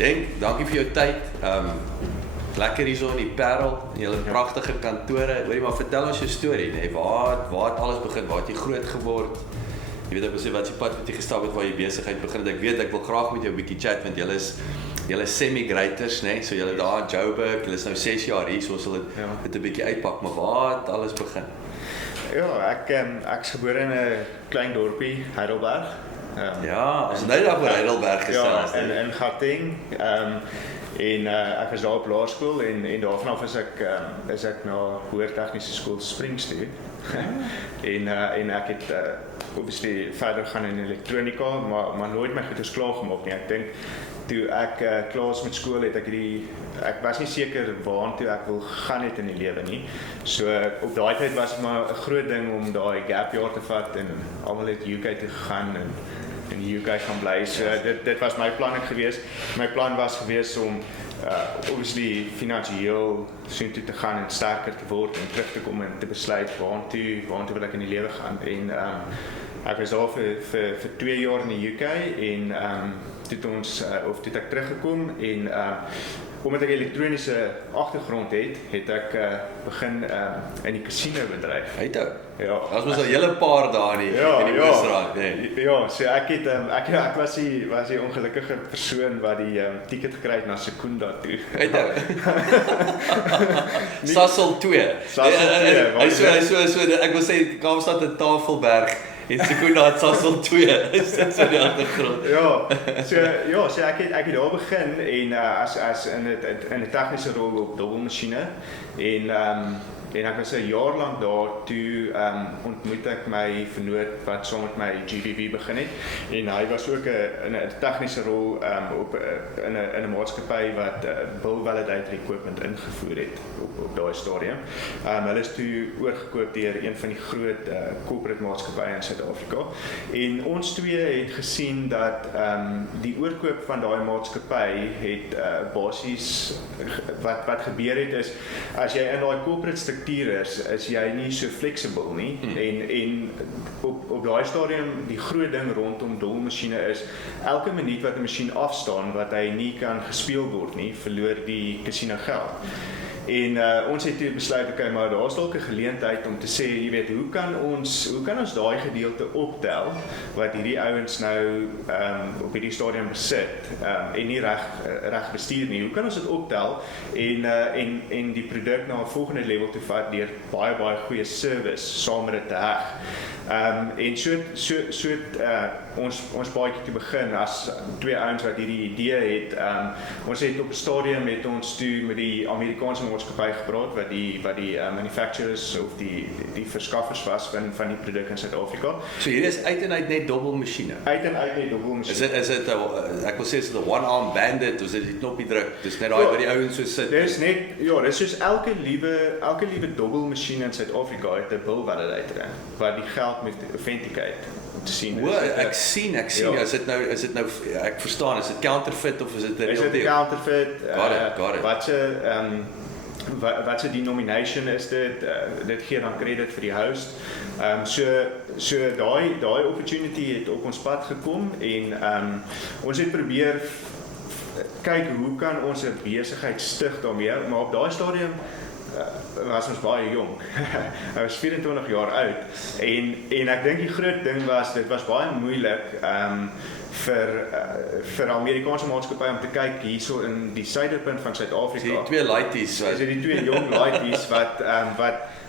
Denk, dankie vir jou tyd. Lekker hier so in die Parel, in julle pragtige kantore. Hoorie, maar vertel ons jou storie, nee. Waar het alles begin? Waar het jy groot geword? Jy weet ek wil sê wat is die pad wat jy gestap het waar jy besigheid begin het. Ek weet ek wil graag met jou 'n bietjie chat want julle is semi-graters, nee. So julle daar in Joburg, julle is nou 6 jaar hier, so ons sal dit 'n bietjie uitpak, maar waar het alles begin? Ja, ek is gebore in 'n klein dorpie, Heidelberg. Ja, ons het nou daar oor Heidelberg gesels. Ja, in Gauteng. En ek was daar op laerskool en daarvan af is ek na Hoër Tegniese Skool Springs toe. en ek het obviously verder gaan in elektronika, maar nooit my goeders klaar gemaak nie. Ek dink toe ek klaar is met skool het ek was nie seker waartoe ek wil gaan het in die lewe nie. So op daai tyd was dit maar 'n groot ding om daai gap jaar te vat en almal het UK toe gegaan en in die UK gaan bly. So dit was my plan gewees. My plan was gewees om obviously finansiëel soontoe te gaan en sterker te word en terug te kom en te besluit waartoe wil ek in die lewe gaan. En ek was daar vir 2 jaar in die UK en toe het ek teruggekom en omdat ek elektroniese agtergrond het ek begin in die casino bedryf. Ja, as mos al 'n hele paar dae in die Oosraad, nee. Ja, so ek was die ongelukkige persoon wat die ticket gekry het na Secunda toe. Sasol 2. So ek wil sê Kaapstad en Tafelberg en Secunda het Sasol 2. Is dit so die agtergrond? So ek het daar begin en as in 'n tegniese rol op dubbelmasjiene en ek was 'n jaar lank daar toe ontmoet ek my vernoot wat saam met my GBV begin het en hy was ook in 'n tegniese rol in 'n maatskappy wat bill validator equipment ingevoer het op daai stadium. Hulle is toe oorgekoop deur een van die groot corporate maatskappye in Suid-Afrika en ons twee het gesien dat die oorkoop van daai maatskappy het basies wat gebeur het is as jy in daai corporate struktuur is jy nie so flexible nie en op daai stadium die groot ding rondom dubbelmasjiene is elke minuut wat 'n masjien afstaan wat hy nie kan gespeel word nie, verloor die casino geld. En ons het toe besluit maar daar is dalk 'n geleentheid om te sê, jy weet, hoe kan ons daai gedeelte optel wat hierdie ouens nou op hierdie stadium besit en nie reg bestuur nie. Hoe kan ons dit optel en die produk na 'n volgende level toe vat deur baie goeie service saam met dit te heg. En so ons baadjie te begin as twee ouens wat hierdie idee het. Ons het op 'n stadium met ons toe met die Amerikaanse maatskappy gepraat wat die manufacturers of die verskaffers was van die produk in Suid-Afrika. So hier is uit en uit net dubbelmasjiene. Uit en uit net dubbelmasjiene. Is dit ek wil sê is dit 'n one-arm bandit of is dit die knoppie druk? Dis net daai waar die ouens so sit. Dis net dis soos elke liewe dubbelmasjien in Suid-Afrika het 'n bill validator wat die geld met authenticate om te sien. Ek sien. Ja. Is dit nou ek verstaan, is dit counterfeit of is dit 'n real deal? Is dit counterfeit? Got it. Wat se denomination is dit? Dit gee dan credit vir die host. So daai opportunity het op ons pad gekom en ons het probeer kyk hoe kan ons 'n besigheid stig daarmee, maar op daai stadium was ons baie jong. Hy was 24 jaar oud en ek dink die groot ding was dit was baie moeilik vir Amerikaanse maatskappy om te kyk hierso in die suiderpunt van Suid-Afrika. Die twee laities, die twee jong laities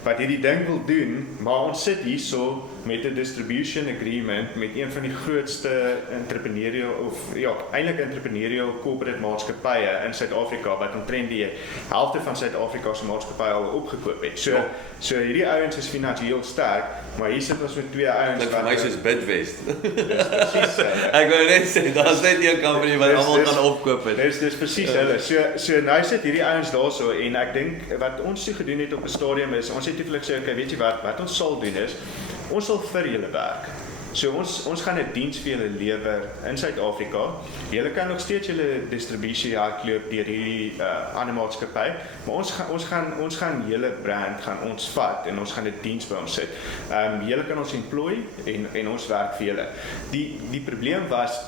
wat hierdie ding wil doen, maar ons sit hierso met 'n distribution agreement met een van die grootste entrepreneurial corporate maatskappye in Suid-Afrika wat omtrent die helfte van Suid-Afrika se maatskappye al opgekoop het. So hierdie ouens is finansiëel sterk, maar hier sit ons met twee ouens wat vir my soos Bidvest. Dis presies. Ek wou net sê daar's net een company wat almal kan opkoop het. Dis presies hulle. So nou sit hierdie ouens daarso en ek dink wat ons toe gedoen het op 'n stadium is ons het eintlik gesê okay, weet jy wat ons sal doen is ons sal vir julle werk. So ons gaan 'n diens vir julle lewer in Suid-Afrika. Julle kan nog steeds julle distribusie hardloop deur hierdie ander maatskappy, maar ons gaan julle brand gaan ons vat en ons gaan 'n diens by ons sit. Julle kan ons employ en ons werk vir julle. Die probleem was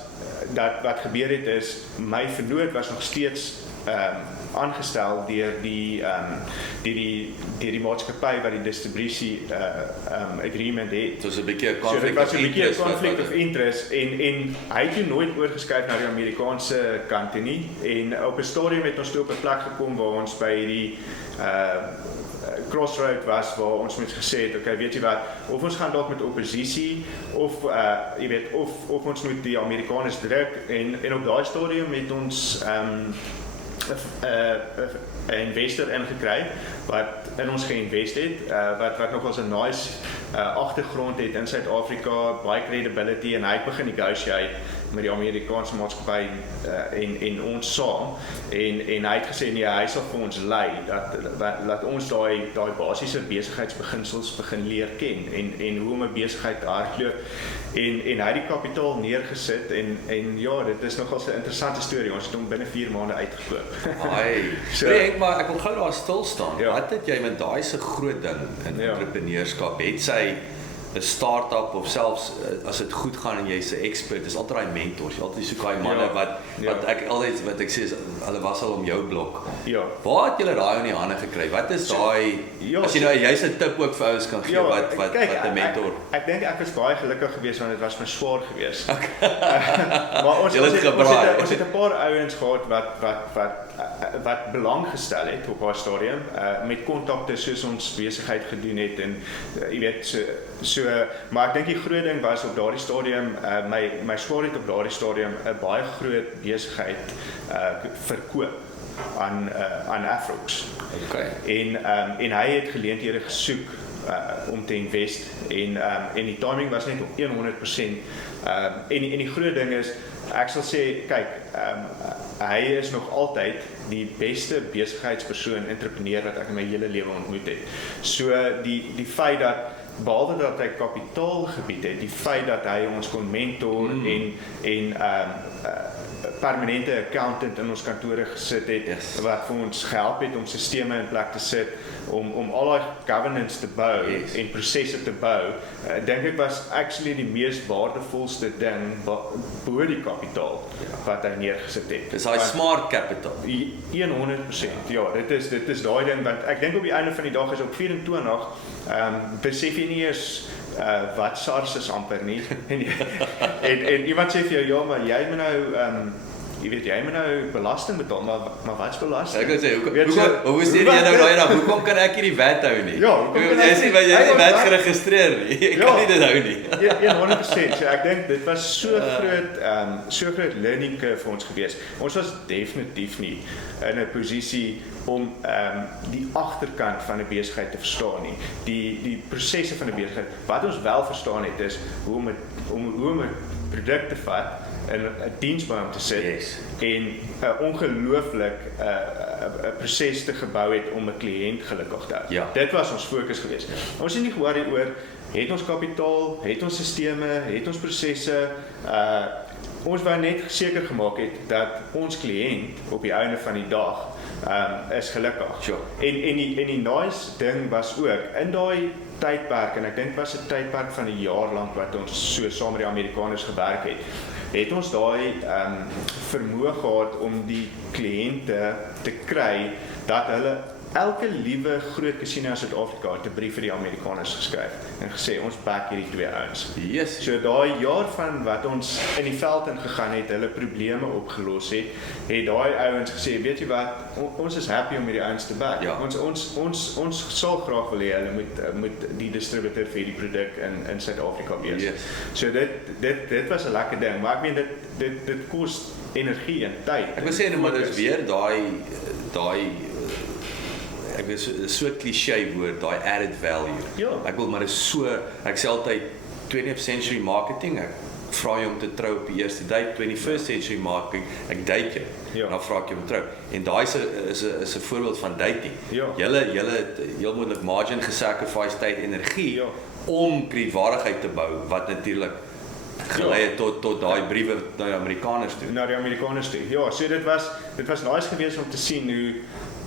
dat wat gebeur het is my vernoot was nog steeds aangestel deur die maatskappy wat die distribusie agreement het. So 'n bietjie 'n So dit was 'n bietjie 'n conflict of interest en hy het nooit oorgeskuif na die Amerikaanse kant toe nie en op 'n stadium het ons toe op 'n plek gekom waar ons by die crossroad was waar ons moet gesê het, okay, weet jy wat, of ons gaan dalk met oppositie of jy weet of ons moet die Amerikaners druk en op daai stadium het ons 'n investor ingekry wat in ons geïnvest het, wat nog as 'n nice agtergrond het in Suid-Afrika, baie credibility en hy het begin negotiate met die Amerikaanse maatskappy en ons saam en hy het gesê nee, hy sal vir ons lei dat ons daai basiese besigheidsbeginsels begin leer ken en hoe om 'n besigheid te hardloop en hy het die kapitaal neergesit en ja, dit is nogal 'n interessante storie. Ons het hom binne 4 maande uitgekoop. So, maar ek wil gou daar stil staan. Ja. Wat het jy met daai se groot ding in entrepreneurskap? Het sy 'n start-up of selfs as dit goed gaan en jy's 'n expert, is altyd daai mentors. Jy altyd soek daai manne wat ek altyd wat ek sê is hulle was al om jou blok. Ja. Waar het julle daai in die hande gekry? Wat is daai as jy nou jy's 'n tip ook vir ouens kan gee wat 'n mentor? Ek dink ek was baie gelukkig geweest want dit was my swaar geweest. Maar ons het 'n paar ouens gehad wat belang gestel het op haar stadium met kontakte soos ons besigheid gedoen het en jy weet so maar ek dink die groot ding was op daardie stadium my swaar het op daardie stadium 'n baie groot besigheid verkoop aan Afrox. Okay. En hy het geleenthede gesoek om te invest en die timing was net op 100%. En die groot ding is ek sal sê kyk hy is nog altyd die beste besigheidspersoon, entrepreneur wat ek in my hele lewe ontmoet het. So die feit dat behalwe dat hy kapitaal gebied het, die feit dat hy ons kon mentor en permanente accountant in ons kantore gesit het wat vir ons gehelp het om sisteme in plek te sit om al daai governance te bou en prosesse te bou, dink ek was actually die mees waardevolste ding bo die kapitaal wat hy neergesit het. Dis hy smart capital. 100%. Ja, dit is daai ding want ek dink op die einde van die dag is op 24 besef jy nie eens wat SARS is amper nie en iemand sê vir jou ja maar jy moet nou jy weet jy moet nou belasting betaal maar wat's belasting? Ek wil sê hoe sê jy nou daai dan hoekom kan ek hierdie wet hou nie? Ja, jy sê jy het die wet geregistreer nie. Jy kan nie dit hou nie. 100%. So ek dink dit was so groot learning curve vir ons gewees. Ons was definitief nie in 'n posisie om die agterkant van 'n besigheid te verstaan nie. Die prosesse van 'n besigheid. Wat ons wel verstaan het is hoe om 'n produk te vat en 'n diens by hom te sit en 'n ongelooflik 'n proses te gebou het om 'n kliënt gelukkig te hou. Ja. Dit was ons fokus geweest. Ons het nie ge-worry oor het ons kapitaal, het ons sisteme, het ons prosesse. Ons wou net seker gemaak het dat ons kliënt op die einde van die dag is gelukkig. Sure. En die nice ding was ook in daai tydperk en ek dink was 'n tydperk van 'n jaar lank wat ons so saam met die Amerikaners gewerk het ons daai vermoë gehad om die kliënte te kry dat hulle elke liewe groot casino in Suid-Afrika het 'n brief vir die Amerikaners geskryf en gesê ons back hierdie twee ouens. Yes. So daai jaar van wat ons in die veld ingegaan het, hulle probleme opgelos het daai ouens gesê, weet jy wat, ons is happy om hierdie ouens te back. Ja. Ons sal graag wil hê hulle moet die distributeur vir hierdie produk in Suid-Afrika wees. Yes. So dit was 'n lekker ding, maar ek meen dit kos energie en tyd. Ek wil sê maar dis weer daai ek weet so cliché woord, daai added value. Ja. Ek wil maar ek sê altyd 20th century marketing, ek vra jy om te trou op die eerste date, 21st century marketing, ek date jou. Ja. Dan vra ek jou om te trou. En daai is 'n voorbeeld van dating. Ja. Julle het heel moontlik margin gesacrifice, tyd, energie om kredietwaardigheid te bou wat natuurlik gelei het tot daai briewe na die Amerikaners toe. Na die Amerikaners toe. Ja, so dit was nice geweest om te sien hoe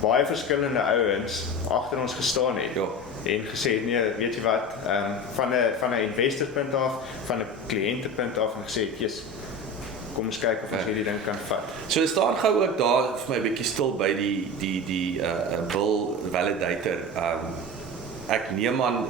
baie verskillende ouens agter ons gestaan het. Ja. En gesê nee, weet jy wat, van 'n investorpunt af, van 'n kliëntepunt af en gesê, "Jesus, kom ons kyk of ons hierdie ding kan vat." So staan gou ook daar vir my 'n bietjie stil by die Bull Validator. Ek neem aan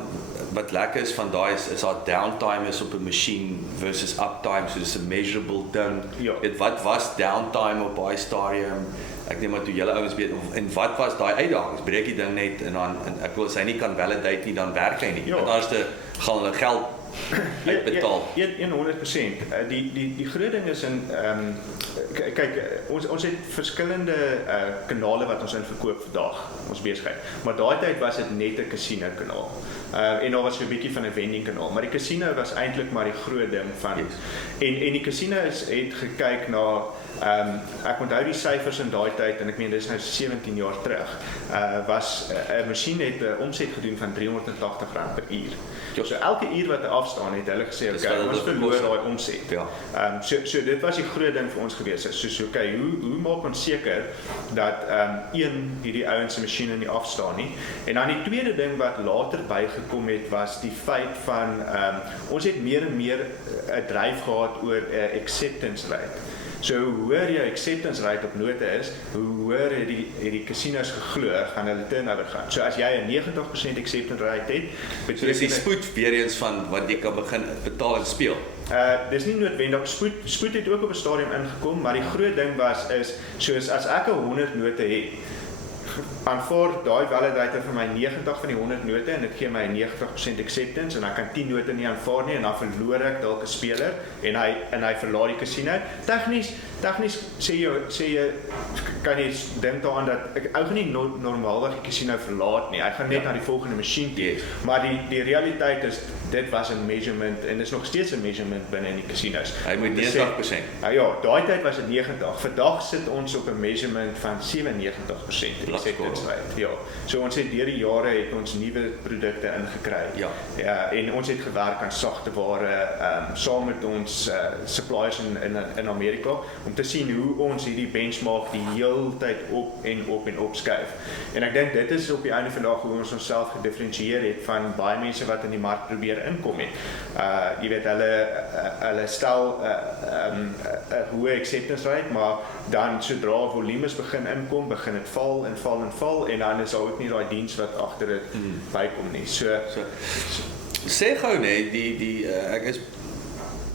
wat lekker is van daai is daar downtime is op 'n masjien versus uptime, so dis 'n measurable ding. Ja. Wat was downtime op daai stadium? Ek neem maar toe julle ouens weet en wat was daai uitdagings? Breek die ding net en dan en ek wil as hy nie kan validate nie, dan werk hy nie. Ja. Want anders gaan hulle geld uitbetaal. 100%. Die groot ding is in kyk, ons het verskillende kanale wat ons in verkoop vandag, ons besigheid. Maar daai tyd was dit net 'n casino kanaal. En daar was 'n bietjie van 'n vending kanaal, maar die casino was eintlik maar die groot ding van. Yes. En die casinos het gekyk na ek onthou die syfers in daai tyd en ek meen dis nou 17 jaar terug. Was 'n masjien het 'n omset gedoen van R380 per uur. So elke uur wat hy afstaan het hulle gesê okay, ons verloor daai omset. Ja. So dit was die groot ding vir ons gewees. So okay, hoe maak ons seker dat hierdie ouens se masjiene nie afstaan nie. En dan die tweede ding wat later bygekom het was die feit van ons het meer en meer 'n dryf gehad oor 'n acceptance rate. So hoe hoër jou acceptance rate op note is, hoe hoër het die casinos geglo gaan hulle turnover gaan. So as jy 'n 90% acceptance rate het, So dis die spoed weer eens van wat jy kan begin betaal en speel. Dis nie noodwendig spoed het ook op 'n stadium ingekom, maar die groot ding is soos as ek 'n 100 note het, aanvaar daai validator vir my 90 van die 100 note en dit gee my 90% acceptance en ek kan 10 note nie aanvaar nie en dan verloor ek dalk 'n speler en hy verlaat die casino. Tegnies sê jy kan jy dink daaraan dat ek ou gaan nie normaalweg die casino verlaat nie. Hy gaan net na die volgende masjien toe. Yes. Maar die realiteit is dit was 'n measurement en dis nog steeds 'n measurement binne in die casinos. Hy moet 90%. Ja, daai tyd was dit 90. Vandag sit ons op 'n measurement van 97% acceptance rate. Ja. So ons het deur die jare het ons nuwe produkte ingekry. Ja, en ons het gewerk aan sagte ware saam met ons suppliers in Amerika om te sien hoe ons hierdie benchmark die heeltyd op en op skuif. En ek dink dit is op die einde van die dag hoe ons onsself gedifferensieer het van baie mense wat in die mark probeer inkom het. Jy weet hulle stel 'n hoë acceptance rate, maar dan sodra volumes begin inkom, begin dit val en dan is daar ook nie daai diens wat agter dit bykom nie. So sê gou net ek is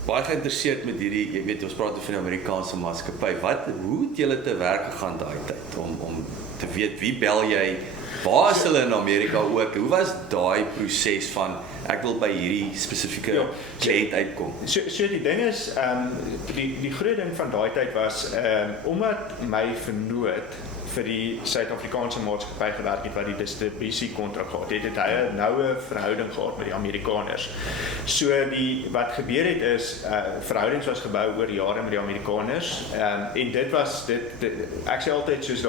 baie geïnteresseerd met hierdie, jy weet ons praat van die Amerikaanse maatskappy. Hoe het julle te werk gegaan daai tyd om te weet wie bel jy? Waar is hulle in Amerika ook? Hoe was daai proses van ek wil by hierdie spesifieke kliënt uitkom? So die ding is die groot ding van daai tyd was omdat my vernoot vir die Suid-Afrikaanse maatskappy gewerk het wat die distribusie kontrak gehad het, het hy 'n noue verhouding gehad met die Amerikaners. So wat gebeur het is verhoudings was gebou oor jare met die Amerikaners en dit was ek sê altyd soos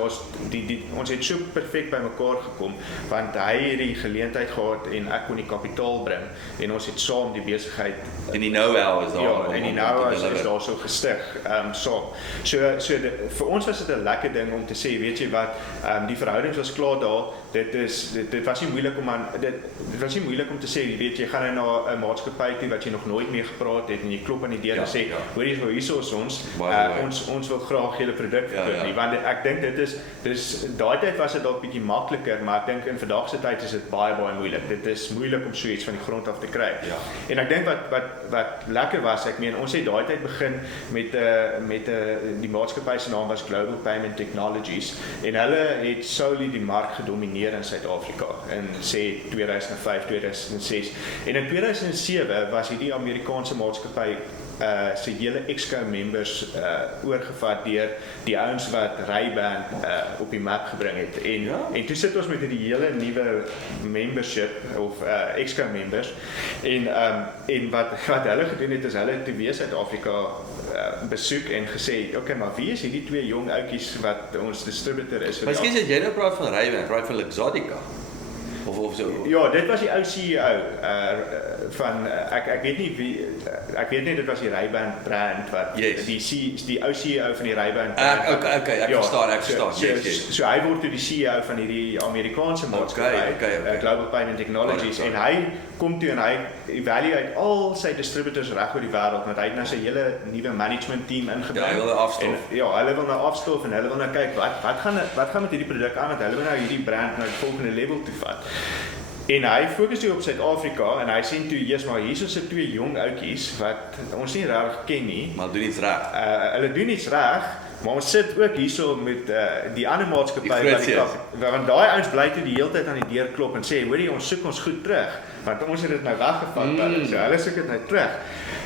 ons het so perfek by mekaar gekom want hy het die geleentheid gehad en ek kon die kapitaal bring en ons het saam die besigheid en die know-how is daar. Ja, en die know-how is daar so gestig saam. So vir ons was dit 'n lekker ding om te sê, weet jy wat, die verhoudings was klaar daar. Dit was nie moeilik om te sê, weet jy, gaan na 'n maatskappy toe wat jy nog nooit mee gepraat het en jy klop aan die deur en sê, hoor hier is ons wil graag julle produk verkoop nie, want ek dink daai tyd was dit dalk bietjie makliker, maar ek dink in vandag se tyd is dit baie moeilik. Dit is moeilik om so iets van die grond af te kry. En ek dink wat lekker was, ek meen ons het daai tyd begin met die maatskappy se naam was Global Payment Technologies en hulle het solely die mark gedomeineer in Suid-Afrika in sê 2005, 2006. En in 2007 was hierdie Amerikaanse maatskappy se hele Exco members oorgevat deur die ouens wat Ray-Ban op die map gebring het. En toe sit ons met hierdie hele nuwe membership of Exco members en wat hulle gedoen het is hulle toe weer Suid-Afrika besoek en gesê, okay, maar wie is hierdie twee jong ouetjies wat ons distributor is? Miskien as jy nou praat van Ray-Ban, praat van Luxottica. Of so. Ja, dit was die ou CEO, ek weet nie wie ek weet net dit was die Ray-Ban brand wat die ou CEO van die Ray-Ban brand. Ek verstaan. So hy word toe die CEO van hierdie Amerikaanse maatskappy, Global Payment Technologies, en hy kom toe en hy evaluate al sy distributors reg oor die wêreld, want hy het nou sy hele nuwe management team ingebring. Hy wil afstof. Hulle wil nou afstof en hulle wil nou kyk wat gaan met hierdie produk aan, want hulle wil nou hierdie brand na die volgende level toe vat. En hy fokus toe op Suid-Afrika en hy sê toe, "Jesus, maar hier is 'n 2 jong ouetjies wat ons nie regtig ken nie, maar doen iets reg. Hulle doen iets reg, maar ons sit ook hierso met die ander maatskappy want daai ouens bly toe die hele tyd aan die deur klop en sê, "Hoorie, ons soek ons goed terug, want ons het dit nou weggevat." So hulle soek dit nou terug.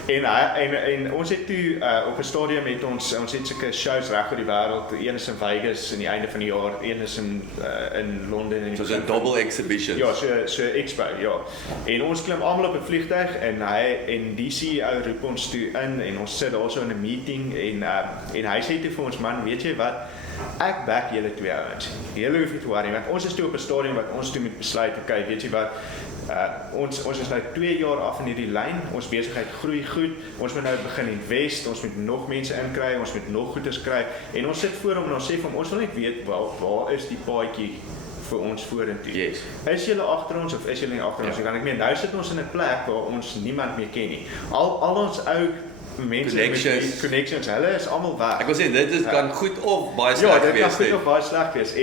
En ons het toe op 'n stadium met ons het sulke shows reg oor die wêreld. Een is in Vegas aan die einde van die jaar, een is in Londen. So 'n double exhibition. Ja, so expo, ja. En ons klim almal op 'n vliegtuig en die CEO roep ons toe in en ons sit daarso in 'n meeting en hy sê toe vir ons, "Man, weet jy wat? Ek back julle 2 ouens. Julle hoef nie te worry, want ons is toe op 'n stadium wat ons toe moet besluit, okay, weet jy wat? Ons is nou 2 jaar af in hierdie lyn, ons besigheid groei goed, ons moet nou begin invest, ons moet nog mense inkry, ons moet nog goeders kry, en ons sit voor hom en ons sê vir hom, ons wil net weet, waar is die paadjie vir ons vorentoe? Yes. Is julle agter ons of is julle nie agter ons? Kan ek meen, nou sit ons in 'n plek waar ons niemand meer ken nie. Al ons ou mense met connections, hulle is almal weg. Ek wil sê dit kan goed of baie sleg wees. Ja, dit kan goed of baie sleg wees.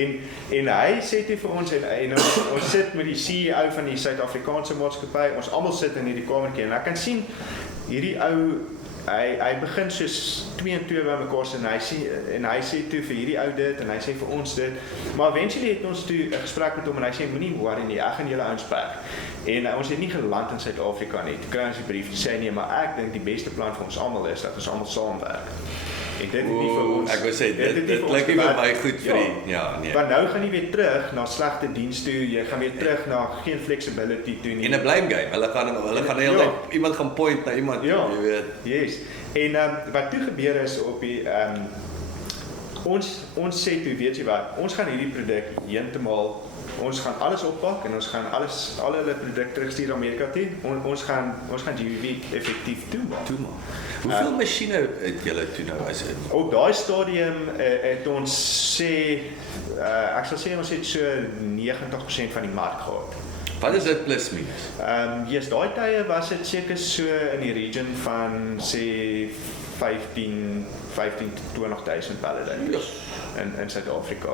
En hy sê toe vir ons en ons sit met die CEO van die Suid-Afrikaanse maatskappy. Ons almal sit in hierdie kamertjie en ek kan sien hierdie ou hy begin soos 2 en 2 by mekaar sit en hy sê toe vir hierdie ou dit en hy sê vir ons dit. Maar eventually het ons toe 'n gesprek met hom en hy sê moenie worry nie, ek gaan julle ouens berg. En ons het nie geland in Suid-Afrika nie. Toe kry ons die brief sê nee, maar ek dink die beste plan vir ons almal is dat ons almal saamwerk. En dit het nie vir ons. Ek wil sê dit klink nie vir my goed vir nee. Want nou gaan jy weer terug na slegte diens toe, jy gaan weer terug na geen flexibility toe nie. En 'n blame game. Hulle gaan heeltyd iemand gaan point na iemand, jy weet. Yes. En wat toe gebeur is op die ons sê toe, weet jy wat, ons gaan hierdie produk heeltemal, ons gaan alles oppak en ons gaan al hulle produk terugstuur Amerika toe. Ons gaan GBV effektief toemaak. Hoeveel masjiene het julle toe nou as in? Op daai stadium het ons sê ek sal sê ons het so 90% van die mark gehad. Wat is dit plus minus? Yes, daai tye was dit seker so in die region van sê 15 tot 20,000 validators in Suid-Afrika.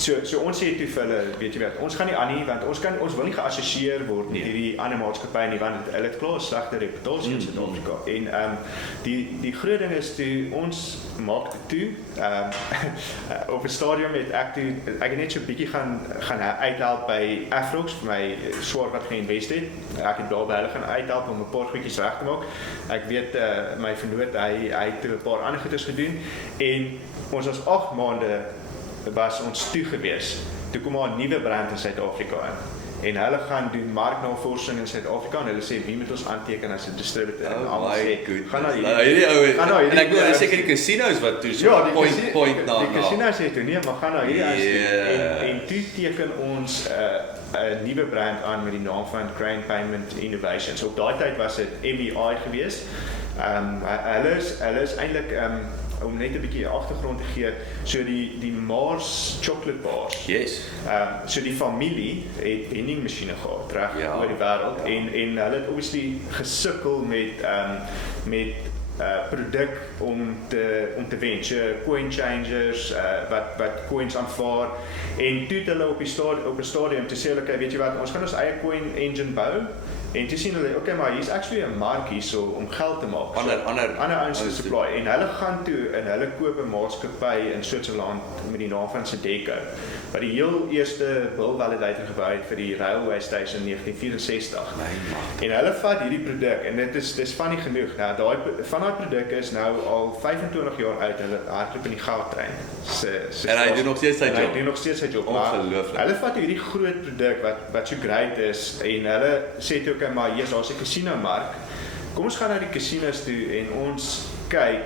So ons sê toe vir hulle, weet jy wat, ons gaan nie aan nie, want ons wil nie geassosieer word met hierdie ander maatskappye nie, want hulle het klaar 'n slegte reputasie in Suid-Afrika. En die groot ding is toe ons maak dit toe op 'n stadium het ek net so 'n bietjie gaan uithelp by Afrox vir my swaar wat geïnvest het. Ek het daar by hulle gaan uithelp om 'n paar goedjies reg te maak. Ek weet my vernoot hy het 'n paar ander goeders gedoen en ons was 8 maande was ons toe gewees. Toe kom 'n nuwe brand in Suid-Afrika in. En hulle gaan doen marknavorsing in Suid-Afrika en hulle sê wie moet ons aanteken as 'n distributor en almal sê gaan na hierdie en ek wil seker die casinos wat toe so point na. Die casinos sê toe nee, maar gaan na hierdie en toe teken ons 'n nuwe brand aan met die naam van Crane Payment Innovations. Op daai tyd was dit MBI geweest. Hulle is eintlik om net 'n bietjie agtergrond te gee, so die Mars chocolate bars. Yes. So die familie het vending masjiene gehad reg oor die wêreld en hulle het obviously gesukkel met produk om te wen. So coin changers wat coins aanvaar en toe het hulle op 'n stadium te sê hulle, weet jy wat, ons gaan ons eie coin engine bou. En toe sien hulle, okay, maar hier's actually 'n mark hierso om geld te maak. Ander ouens te supply. En hulle gaan toe en hulle koop 'n maatskappy in Switserland met die naam van Sedeco, wat die heel eerste bill validator gebou het vir die railway station in 1964. En hulle vat hierdie produk en dis funny genoeg. Nou van daai produk is nou al 25 jaar oud. Hulle hardloop in die goudtrein. En hy doen nog steeds sy job. Hy doen nog steeds sy job. Ongelooflik. Hulle vat hierdie groot produk wat so great is en hulle sê toe, okay, maar hier's daar's 'n casino mark. Kom ons gaan na die casinos toe en ons kyk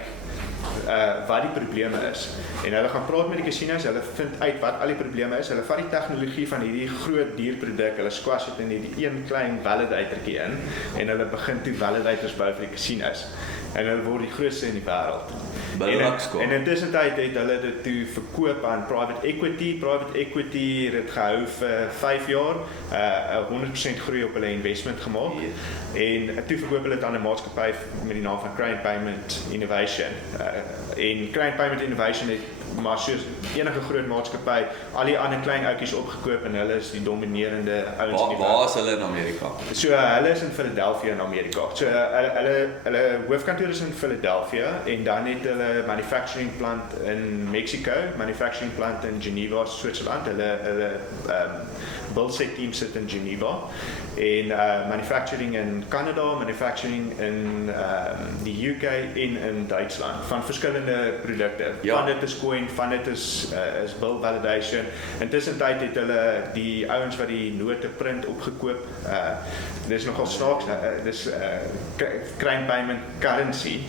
wat die probleme is. En hulle gaan praat met die casinos, hulle vind uit wat al die probleme is. Hulle vat die tegnologie van hierdie groot dierproduk, hulle squash dit in hierdie een klein validatortjie in en hulle begin toe validators bou vir die casinos. En hulle word die grootste in die wêreld. En intussen tyd het hulle dit toe verkoop aan private equity. Private equity het dit gehou vir 5 jaar, 100% groei op hulle investment gemaak. En toe verkoop hulle dit aan 'n maatskappy met die naam van Crane Payment Innovation. En Crane Payment Innovation het maar soos enige groot maatskappy al die ander klein outjies opgekoop en hulle is die dominerende ouens in die wêreld. Waar is hulle in Amerika? So hulle is in Philadelphia in Amerika. So hulle hoofkantoor is in Philadelphia en dan het hulle manufacturing plant in Mexico, manufacturing plant in Geneva, Switserland. Hulle build set team sit in Geneva en manufacturing in Canada, manufacturing in die UK en in Duitsland van verskillende produkte. Van dit is coin, van dit is bill validation. Intussen tyd het hulle die ouens wat die note print opgekoop. Dis nogal snaaks. Dis Crane Payment Currency.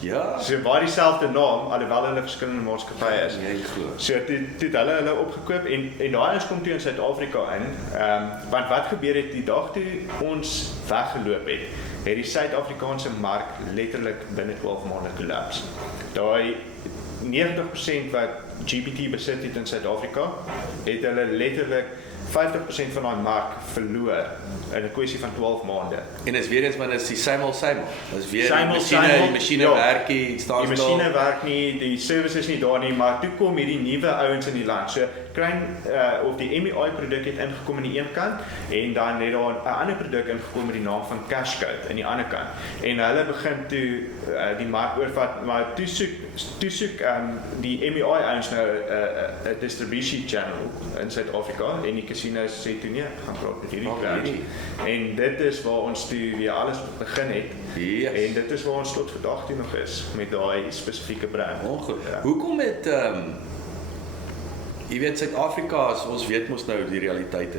Ja. So waar dieselfde naam, alhoewel hulle verskillende maatskappye is. So toe hulle opgekoop en daai ouens kom toe in Suid-Afrika in. Want wat gebeur het die dag toe ons weggeloop het die Suid-Afrikaanse mark letterlik binne 12 maande kollaps. Daai 90% wat GPT besit het in Suid-Afrika, het hulle letterlik 50% van daai mark verloor in 'n kwessie van 12 maande. En is weer eens maar is die same. Dis weer die masjiene werk nie, staan die masjiene werk nie, die service is nie daar nie, maar toe kom hierdie nuwe ouens in die land. So Crane of die MEI produk het ingekom aan die een kant en dan het daar 'n ander produk ingekom met die naam van Cashcode aan die ander kant. En hulle begin toe die mark oorvat, maar toe soek die MEI ouens nou 'n distribution channel in Suid-Afrika en die casinos sê toe nee, gaan praat met hierdie crowd. En dit is waar ons toe weer alles begin het. Yes. En dit is waar ons tot vandag toe nog is met daai spesifieke brand. Ja. Hoekom het jy weet Suid-Afrika, ons weet mos nou die realiteit,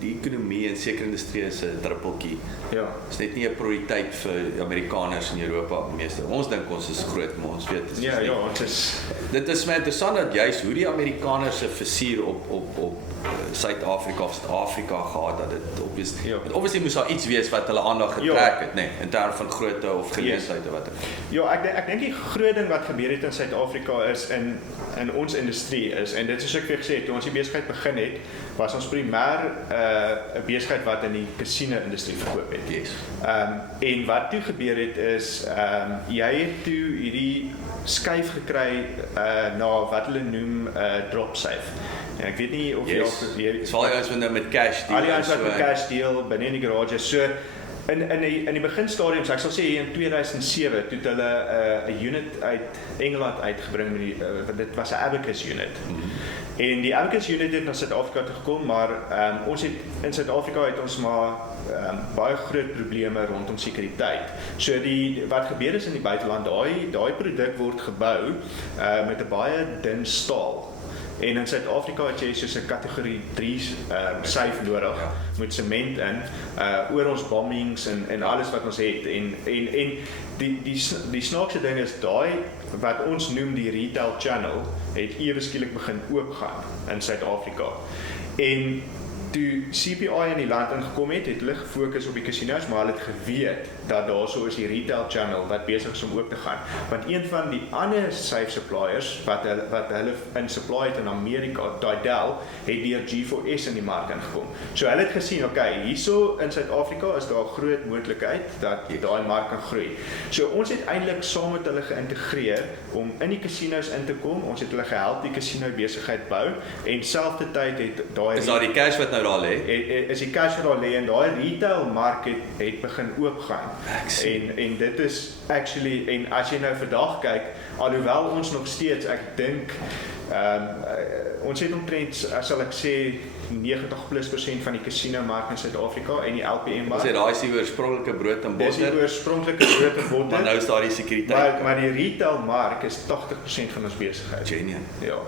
die ekonomie en sekere industrie is 'n druppeltjie. Ja. Dit is net nie 'n prioriteit vir Amerikaners in Europa meeste. Ons dink ons is groot, maar ons weet dit is ja, ons is. Dit is my interessant dat juist hoe die Amerikaners se vizier op Suid-Afrika of Suid-Afrika gehad dat dit obviously moes daar iets wees wat hulle aandag getrek het, nee, in terme van grootte of geleesheid of wat. Ja, ek dink die groot ding wat gebeur het in Suid-Afrika is in ons industrie is, en dit soos ek vir gesê het, toe ons die besigheid begin het, was ons primêr 'n besigheid wat in die casino-industrie verkoop het. Yes. En wat toe gebeur het is, jy het toe hierdie skuif gekry na wat hulle noem drop safe. En ek weet nie of jy dis al die ouens wat nou met cash deal. Al die ouens wat met cash deal binne in die garage. So in die beginstadium, so ek sal sê in 2007 toe het hulle 'n unit uit Engeland uitgebring met dit was 'n Abacus unit. En die Abacus unit het na Suid-Afrika toe gekom, maar ons het in Suid-Afrika het ons maar baie groot probleme rondom sekuriteit. So wat gebeur is in die buiteland, daai produk word gebou met 'n baie dun staal. En in Suid-Afrika het jy soos 'n kategorie 3 safe nodig met sement in oor ons bombings en alles wat ons het en die snaakse ding is daai wat ons noem die retail channel het ewe skielik begin oopgaan in Suid-Afrika. En toe CPI in die land ingekom het hulle gefokus op die casinos, maar hulle het geweet dat daarso is die retail channel wat besig is om oop te gaan. Want een van die ander safe suppliers wat hulle in supply het in Amerika, Tidal, het deur G4S in die mark ingekom. So hulle het gesien, okay, hierso in Suid-Afrika is daar 'n groot moontlikheid dat daai mark kan groei. So ons het eintlik saam met hulle geïntegreer om in die casinos in te kom. Ons het hulle gehelp die casino besigheid bou en selfdertyd het daai is daar die cash wat nou daar lê? Is die cash wat daar lê en daai retail mark het begin oopgaan. En dit is actually, en as jy nou vandag kyk, alhoewel ons nog steeds, ek dink ons het omtrent, sal ek sê 90+% van die casino mark in Suid-Afrika en die LPM mark. Sê daai is die oorspronklike brood en botter. Dis die oorspronklike brood en botter. Maar nou is daar die sekuriteit. Maar die retail mark is 80% van ons besigheid. Genial. Ja.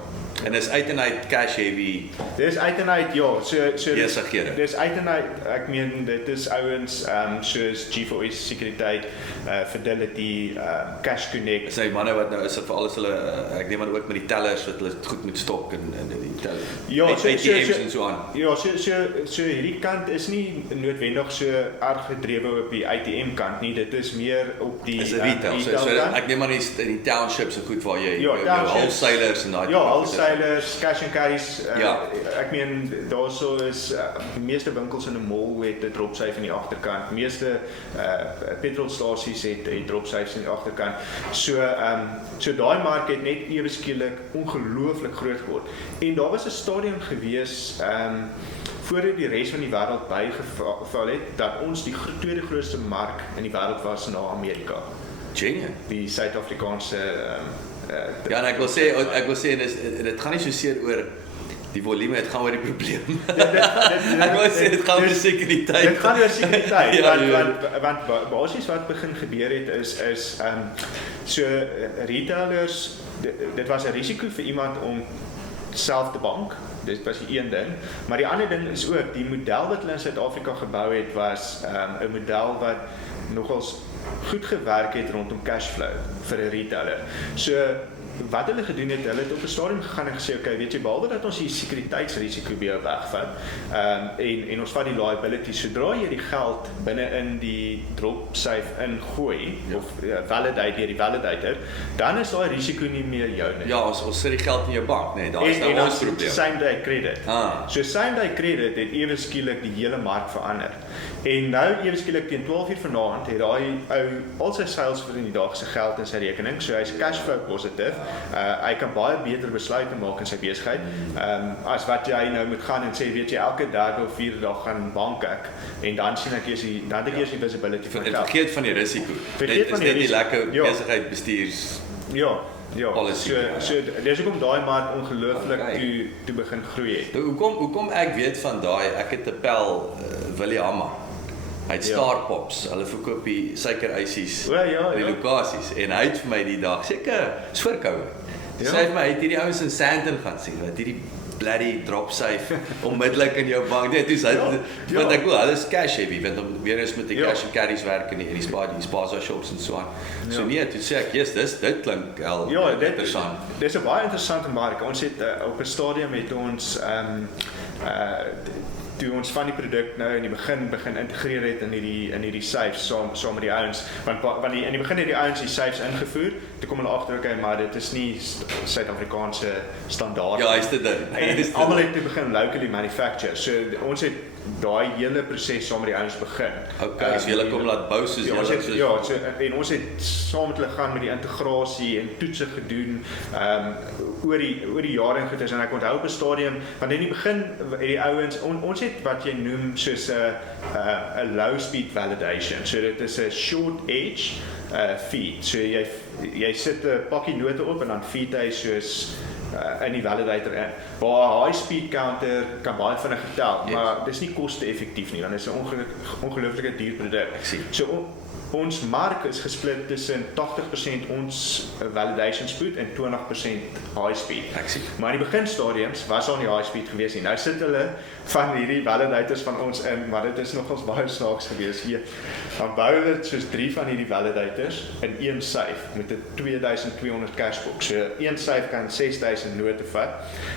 En is uit en uit cash heavy Dis uit en uit, ja, besighede. dis uit en uit, ek meen, dit is ouens, soos G4S Sekuriteit, Fidelity, Cash Connect. Sy manne wat nou is vir alles hulle ek neem aan ook met die tellers wat hulle goed moet stok en die tellers. Ja, ATMs en so aan. Ja, so hierdie kant is nie noodwendig so erg gedrewe op die ATM kant nie, dit is meer op die Is 'n retail. So kant. ek neem aan die townships en goed waar jy Ja, jou townships. wholesalers en daai Ja, wholesalers, cash and carries, Ja. ek meen, daarso is, die meeste winkels in 'n mall het 'n dropsafe aan die agterkant, meeste petrolstasies het dropsafes aan die agterkant, so daai mark het net ewe skielik ongelooflik groot geword, en daar was 'n stadium gewees, voordat die res van die wêreld bygeval het, dat ons die tweede grootste mark in die wêreld was na Amerika, Genius. die Suid-Afrikaanse Ja, en ek wil sê dit gaan nie so seer oor die volume, dit gaan oor die probleem. Ek wil sê dit gaan oor sekuriteit. Dit gaan oor sekuriteit, Ja, want basies wat begin gebeur het is so retailers, dit was 'n risiko vir iemand om self te bank, dit was die een ding, maar die ander ding is ook, die model wat hulle in Suid-Afrika gebou het, was 'n model wat nogals goed gewerk het rondom cashflow vir 'n retailer. So wat hulle gedoen het, hulle het op 'n stadium gegaan en gesê, okay, weet jy, behalwe dat ons die sekuriteitsrisiko weer wegvat, en ons vat die liability, sodra jy die geld binne in die dropsafe ingooi, of validate deur die validator, dan is daai risiko nie meer joune. Ja, ons sit die geld in jou bank, nee, daar is En nou ons probleem. same day credit. So same day credit het ewe skielik die hele mark verander. En nou ewe skielik teen 12:00 vanaand het daai ou al sy sales vir die dag se geld in sy rekening, so hy's cashflow positief. Hy kan baie beter besluite maak in sy besigheid. As wat jy nou moet gaan en sê, weet jy, elke derde of vierde dag gaan bank ek, en dan sien ek eers die visibility van geld. Vergeet van die risiko. Vergeet van die Dit is risiko. net die lekker Ja. besigheidbestuurs. Ja, Policy. so dis hoekom daai mark ongelooflik toe begin groei het. Nou, hoekom ek weet van daai, ek het 'n pel Williamma. Hy het Star Pops, hulle verkoop die suikerysies Ja, die lokasies, en hy het vir my die dag seker is voor Covid. Sy het my hierdie ouens in Sandton gaan sien wat hierdie bloody dropsafe onmiddellik in jou bank. Nee, dis want ek hulle is cash heavy, want om weer eens met die cash and carries werk in die spaza shops en so aan. So nee, toe sê ek, yes, dit klink al interessant. Dis 'n baie interessante mark. Ons het op 'n stadium het ons toe ons van die produk nou in die begin integreer het in hierdie safes saam met die ouens, want in die begin het die ouens die safes ingevoer, toe kom hulle agter, okay, maar dit is nie Suid-Afrikaanse standaard. Ja, hy's te dun. En almal het toe begin locally manufacture. So ons het daai hele proses saam met die ouens begin. Okay, so julle kom laat bou soos julle en ons het saam met hulle gaan met die integrasie en toetse gedoen oor die jare en goeders, en ek onthou op 'n stadium, want in die begin het die ouens ons het wat jy noem soos 'n low speed validation. So dit is 'n short edge feed. So jy sit 'n pakkie note op en dan feed hy soos in die validator in. Waar high speed counter kan baie vinnig tel, maar dis nie koste-effektief nie, want dit is 'n ongelooflike duur produk. So ons mark is gesplit tussen 80% ons validation spoed en 20% high speed. Maar in die beginstadiums was daar nie high speed gewees nie. Nou sit hulle van hierdie validators van ons in, maar dit is nogals baie snaaks gewees hier. Dan bou hulle soos 3 van hierdie validators in een safe met 'n 2200 cashbox. So een safe kan 6000 note vat.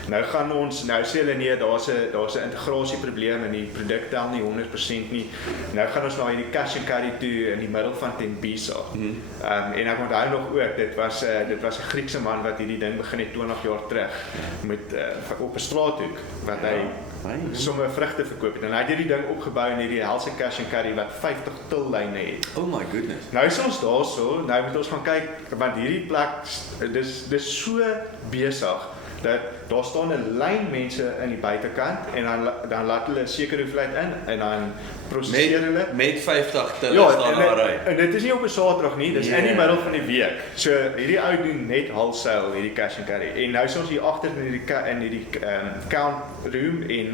Nou sê hulle nee, daar's 'n integrasieprobleem en die produk tel nie 100% nie. Nou gaan ons na hierdie cash and carry toe in die middel van Tembisa. En ek onthou nog ook, dit was 'n Griekse man wat hierdie ding begin het 20 jaar terug met op 'n straathoek wat hy sommige vrugte verkoop het. En hy het hierdie ding opgebou in hierdie helse cash and carry wat 50 tillyne het. Oh my goodness. Nou is ons daarso, nou moet ons gaan kyk, want hierdie plek dis so besig dat daar staan 'n lyn mense in die buitekant en dan laat hulle 'n sekere hoeveelheid in en dan prosesseer hulle met 50 tille staan daar ry. En dit is nie op 'n Saterdag nie, dis in die middel van die week. So hierdie ou doen net wholesale hierdie cash and carry. En nou is ons hier agter in hierdie count room en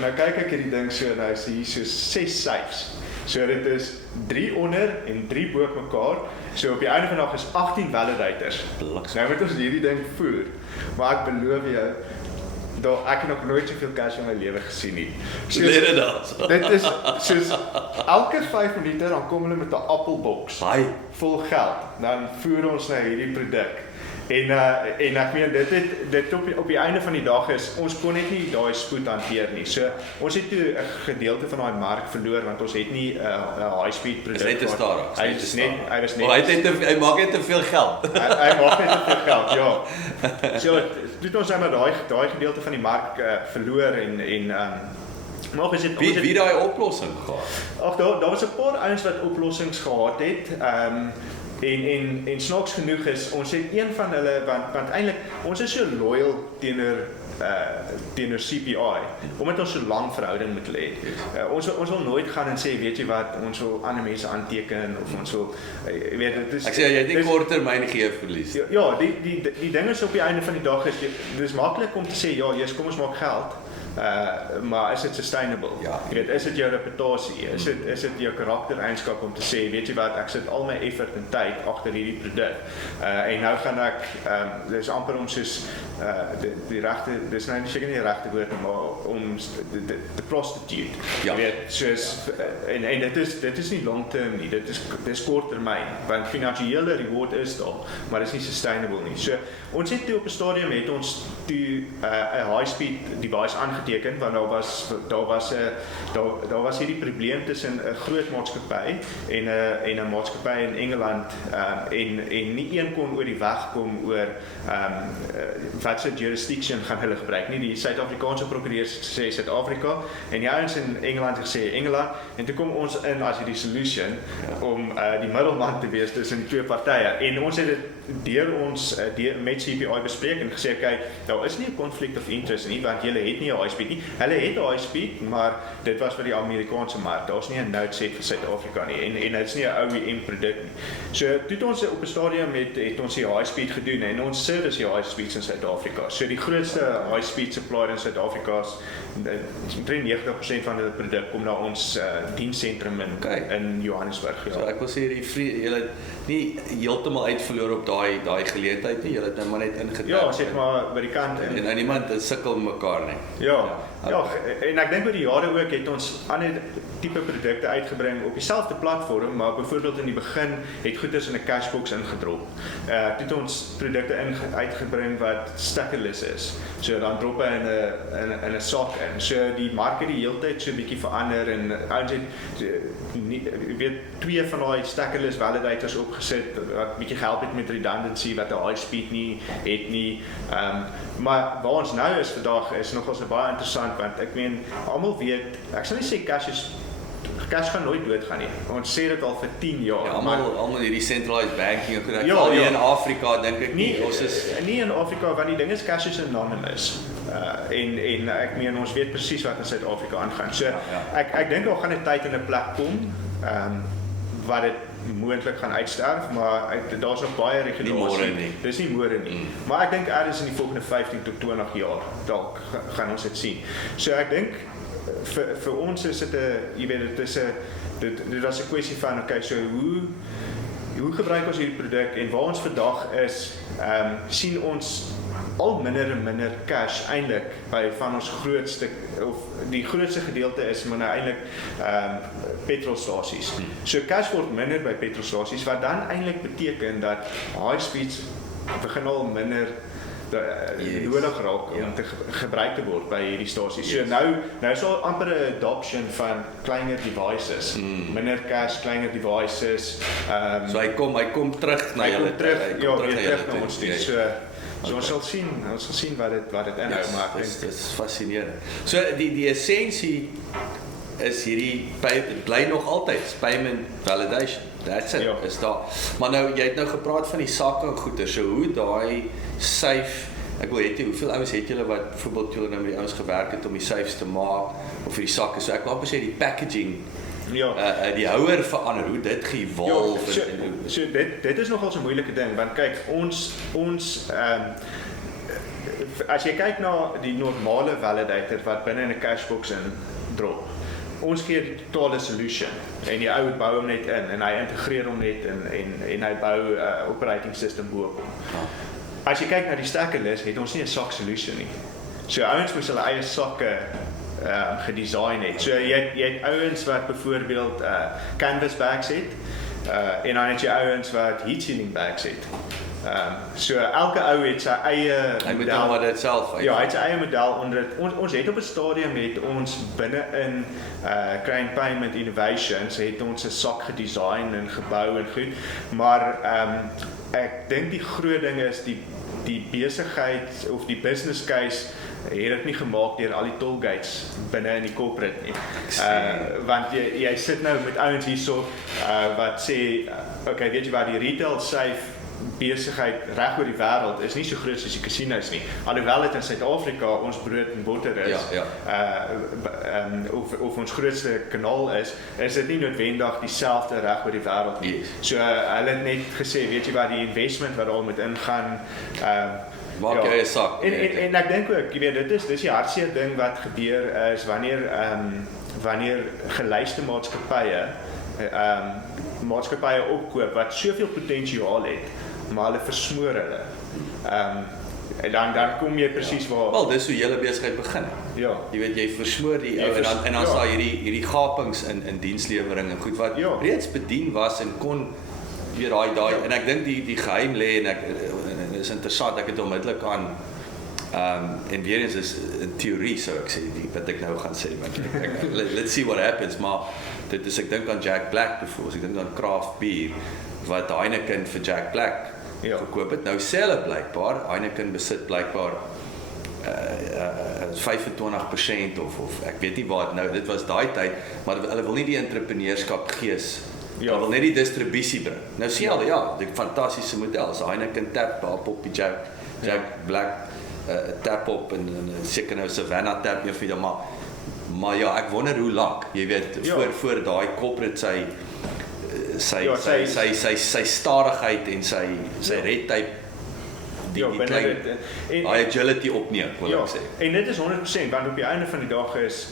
nou kyk ek hierdie ding so, nou is hier so 6 safes. So dit is 3 onder en 3 bo mekaar. So op die einde van die dag is 18 validators. Nou moet ons hierdie ding voer. Maar ek beloof jou, ek het nog nooit soveel cash in my lewe gesien nie. Dit is soos elke 5 minute dan kom hulle met 'n appelboks vol geld. Dan voer ons nou hierdie produk. En ek meen dit op die einde van die dag is ons kon net nie daai spoed hanteer nie. So ons het toe 'n gedeelte van daai mark verloor want ons het nie 'n high speed produk. Hy was net hy maak net te veel geld. Hy maak net te veel geld, ja. So toe ons nou daai gedeelte van die mark verloor en maar is dit wie daai oplossing gehad? Ag daar was 'n paar ouens wat oplossings gehad het. En snaaks genoeg is ons het een van hulle want eintlik ons is so loyal teenoor CPI omdat ons so lank verhouding met hulle het. Ons wil nooit gaan en sê weet jy wat ons wil ander mense aanteken of ons wil weet dit is ek sê jy het nie korttermyn gee verlies. Ja, die ding is op die einde van die dag is dis maklik om te sê ja, yes, kom ons maak geld. Maar is dit sustainable? Ja. Jy weet, is dit jou reputasie? Is dit jou karaktereienskap om te sê, weet jy wat, ek sit al my effort en tyd agter hierdie produk. En nou gaan ek dis amper om soos die regte, dis nou seker nie die regte woord maar om the prostitute. Ja. Jy weet, soos en dit is nie long term nie. Dit is kort termyn, want finansiële reward is daar, maar dit is nie sustainable nie. So ons het toe op 'n stadium het ons toe 'n high speed device aangeteken want daar was hierdie probleem tussen 'n groot maatskappy en 'n maatskappy in Engeland en nie een kon oor die weg kom oor wat se jurisdiction gaan hulle gebruik nie. Die Suid-Afrikaanse prokureur sê Suid-Afrika en die ouens in Engeland het gesê Engeland en toe kom ons in as hierdie solution om die middelman te wees tussen die twee partye en ons het dit met CPI bespreek en gesê okay, daar is nie 'n conflict of interest nie want julle het nie 'n high speed nie. Hulle het 'n high speed, maar dit was vir die Amerikaanse mark. Daar's nie 'n node set vir Suid-Afrika nie en dit is nie 'n OEM produk nie. So toe het ons op 'n stadium het ons die high speed gedoen en ons service die high speeds in Suid-Afrika. So die grootste high speed supplier in Suid-Afrika is 93% van hulle produk kom na ons diensentrum in Johannesburg. Ja. So ek wil sê julle het nie heeltemal uitverloor op daai geleentheid nie. Julle het nou maar net ingedink. Ja, sê maar by die kant en niemand sukkel mekaar nie. Ja, en ek dink oor die jare ook het ons ander tipe produkte uitgebring op dieselfde platform, maar byvoorbeeld in die begin het goeders in 'n cashbox ingedrop. Toe het ons produkte uitgebring wat stickerless is. So dan drop hy in 'n sak in. So die mark het die hele tyd so 'n bietjie verander en ouens het weet 2 van daai stickerless validators opgesit wat bietjie gehelp het met redundancy wat 'n high speed nie het nie. Maar waar ons nou is vandag is nogals baie interessant want ek meen almal weet ek sal nie sê cash gaan nooit doodgaan nie. Ons sê dit al vir 10 jaar. Ja, almal hierdie centralized banking en goed. Ja, in Afrika dink ek nie. Ons is nie in Afrika want die ding is cash is anonymous. En ek meen ons weet presies wat in Suid-Afrika aangaan. So ek dink daar gaan 'n tyd in 'n plek kom wat dit moontlik gaan uitsterf, maar daar's nog baie regulasie. Dis nie môre nie. Maar ek dink ergens in die volgende 15 tot 20 jaar dalk gaan ons dit sien. So ek dink vir ons is dit 'n jy weet dit is 'n kwessie van okay, so hoe gebruik ons hierdie produk en waar ons vandag is, sien ons al minder en minder cash eintlik by van ons grootste of die grootste gedeelte is maar nou eintlik petrolstasies. So cash word minder by petrolstasies wat dan eintlik beteken dat high speeds begin al minder nodig raak om te gebruik te word by hierdie stasies. So nou is al amper 'n adoption van kleiner devices. Minder cash, kleiner devices. So hy kom terug na julle. Terug na ons toe. So ons sal sien wat dit inhou, maar ek dink dit is fascinerend. So die essensie is hierdie bly nog altyd payment validation. That's it. Is daar. Maar nou jy het nou gepraat van die sakke en goeder. So hoe daai safe ek wil weet hoeveel ouens het julle wat byvoorbeeld julle nou met die ouens gewerk het om die safes te maak of vir die sakke. So ek wil amper sê die packaging die houer verander, hoe dit gevolg so dit is nogal so 'n moeilike ding want kyk ons as jy kyk na die normale validator wat binne in 'n cashbox in drop ons gee die totale solution en die ou bou hom net in en hy integreer hom net en hy bou 'n operating system bo-op hom. As jy kyk na die sterker lys, het ons nie 'n SOC solution nie. So ouens moes hulle eie sokke gedesign het. So jy het ouens wat byvoorbeeld canvas bags het en dan het jy ouens wat heat sealing bags het. So elke ou het sy eie Hy moet dan maar dit self uit. Ja, hy het sy eie model onder dit. Ons het op 'n stadium het ons binne in Crane Payment Innovations het ons 'n SOC gedesign en gebou en goed, maar ek dink die groot ding is die besigheid of die business case het dit nie gemaak deur al die tollgates binne in die corporate nie. Want jy sit nou met ouens hierso wat sê okay, weet jy wat, die retail safe besigheid reg oor die wêreld is nie so groot soos die casinos nie. Alhoewel dit in Suid-Afrika ons brood en botter is, of ons grootste kanaal is dit nie noodwendig dieselfde reg oor die wêreld nie. Yes. So hulle het net gesê, weet jy wat, die investment wat daar moet ingaan, maak jy 'n sak. En ek dink ook, jy weet, dis die hartseer ding wat gebeur is wanneer geluiste maatskappye opkoop wat soveel potensiaal het, maar hulle versmoor hulle. En dan kom jy presies waar. Wel, dis hoe julle besigheid begin. Ja. Jy weet jy versmoor die ou en dan staan hierdie gapings in dienslewering en goed wat reeds bedien was en kon weer daai en ek dink die geheim lê en is interessant, ek het onmiddellik aan en weer eens is 'n teorie sou ek sê, wat ek nou gaan sê, let's see what happens, maar dit is, ek dink aan Jack Black byvoorbeeld, ek dink aan Craft Beer, wat Heineken vir Jack Black gekoop het, nou sê hulle blykbaar, Heineken besit blykbaar 25% of ek weet nie waar nou, dit was daai tyd, maar hulle wil nie die entrepreneurskap gees, hulle wil net die distribusie bring. Nou sê hulle, die fantastiese model, so Heineken tap op die Jack Black tap op en seker nou Savannah tap nie of nie, maar ja, ek wonder hoe lank, jy weet, voor daai corporate sy stadigheid en sy red tape die klein agility opneem, wil ek sê. En dit is 100%, want op die einde van die dag is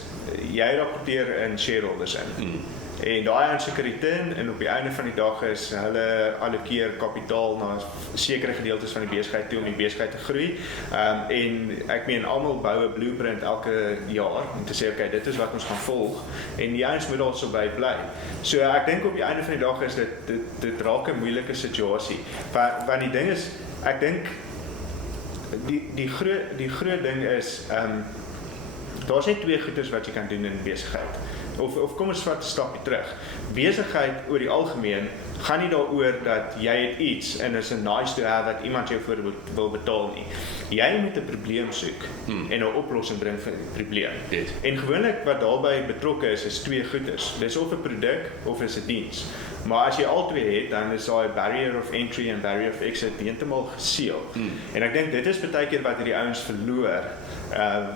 jy rapporteer in shareholders in. En daai ouens se return en op die einde van die dag is hulle allokeer kapitaal na sekere gedeeltes van die besigheid toe om die besigheid te groei. En ek meen almal bou 'n blueprint elke jaar om te sê okay, dit is wat ons gaan volg en die ouens moet daarso by bly. So ek dink op die einde van die dag is dit raak 'n moeilike situasie. Want die ding is, ek dink die groot ding is daar's net twee goeders wat jy kan doen in besigheid. Of kom ons vat 'n stapie terug. Besigheid oor die algemeen gaan nie daaroor dat jy het iets en is 'n nice to have wat iemand jou voor wil betaal nie. Jy moet 'n probleem soek en 'n oplossing bring vir die probleem. Yes. En gewoonlik wat daarbey betrokke is twee goeders. Dis of 'n produk of is 'n diens. Maar as jy al twee het, dan is daai barrier of entry en barrier of exit heeltemal geseël. En ek dink dit is baie keer wat hierdie ouens verloor,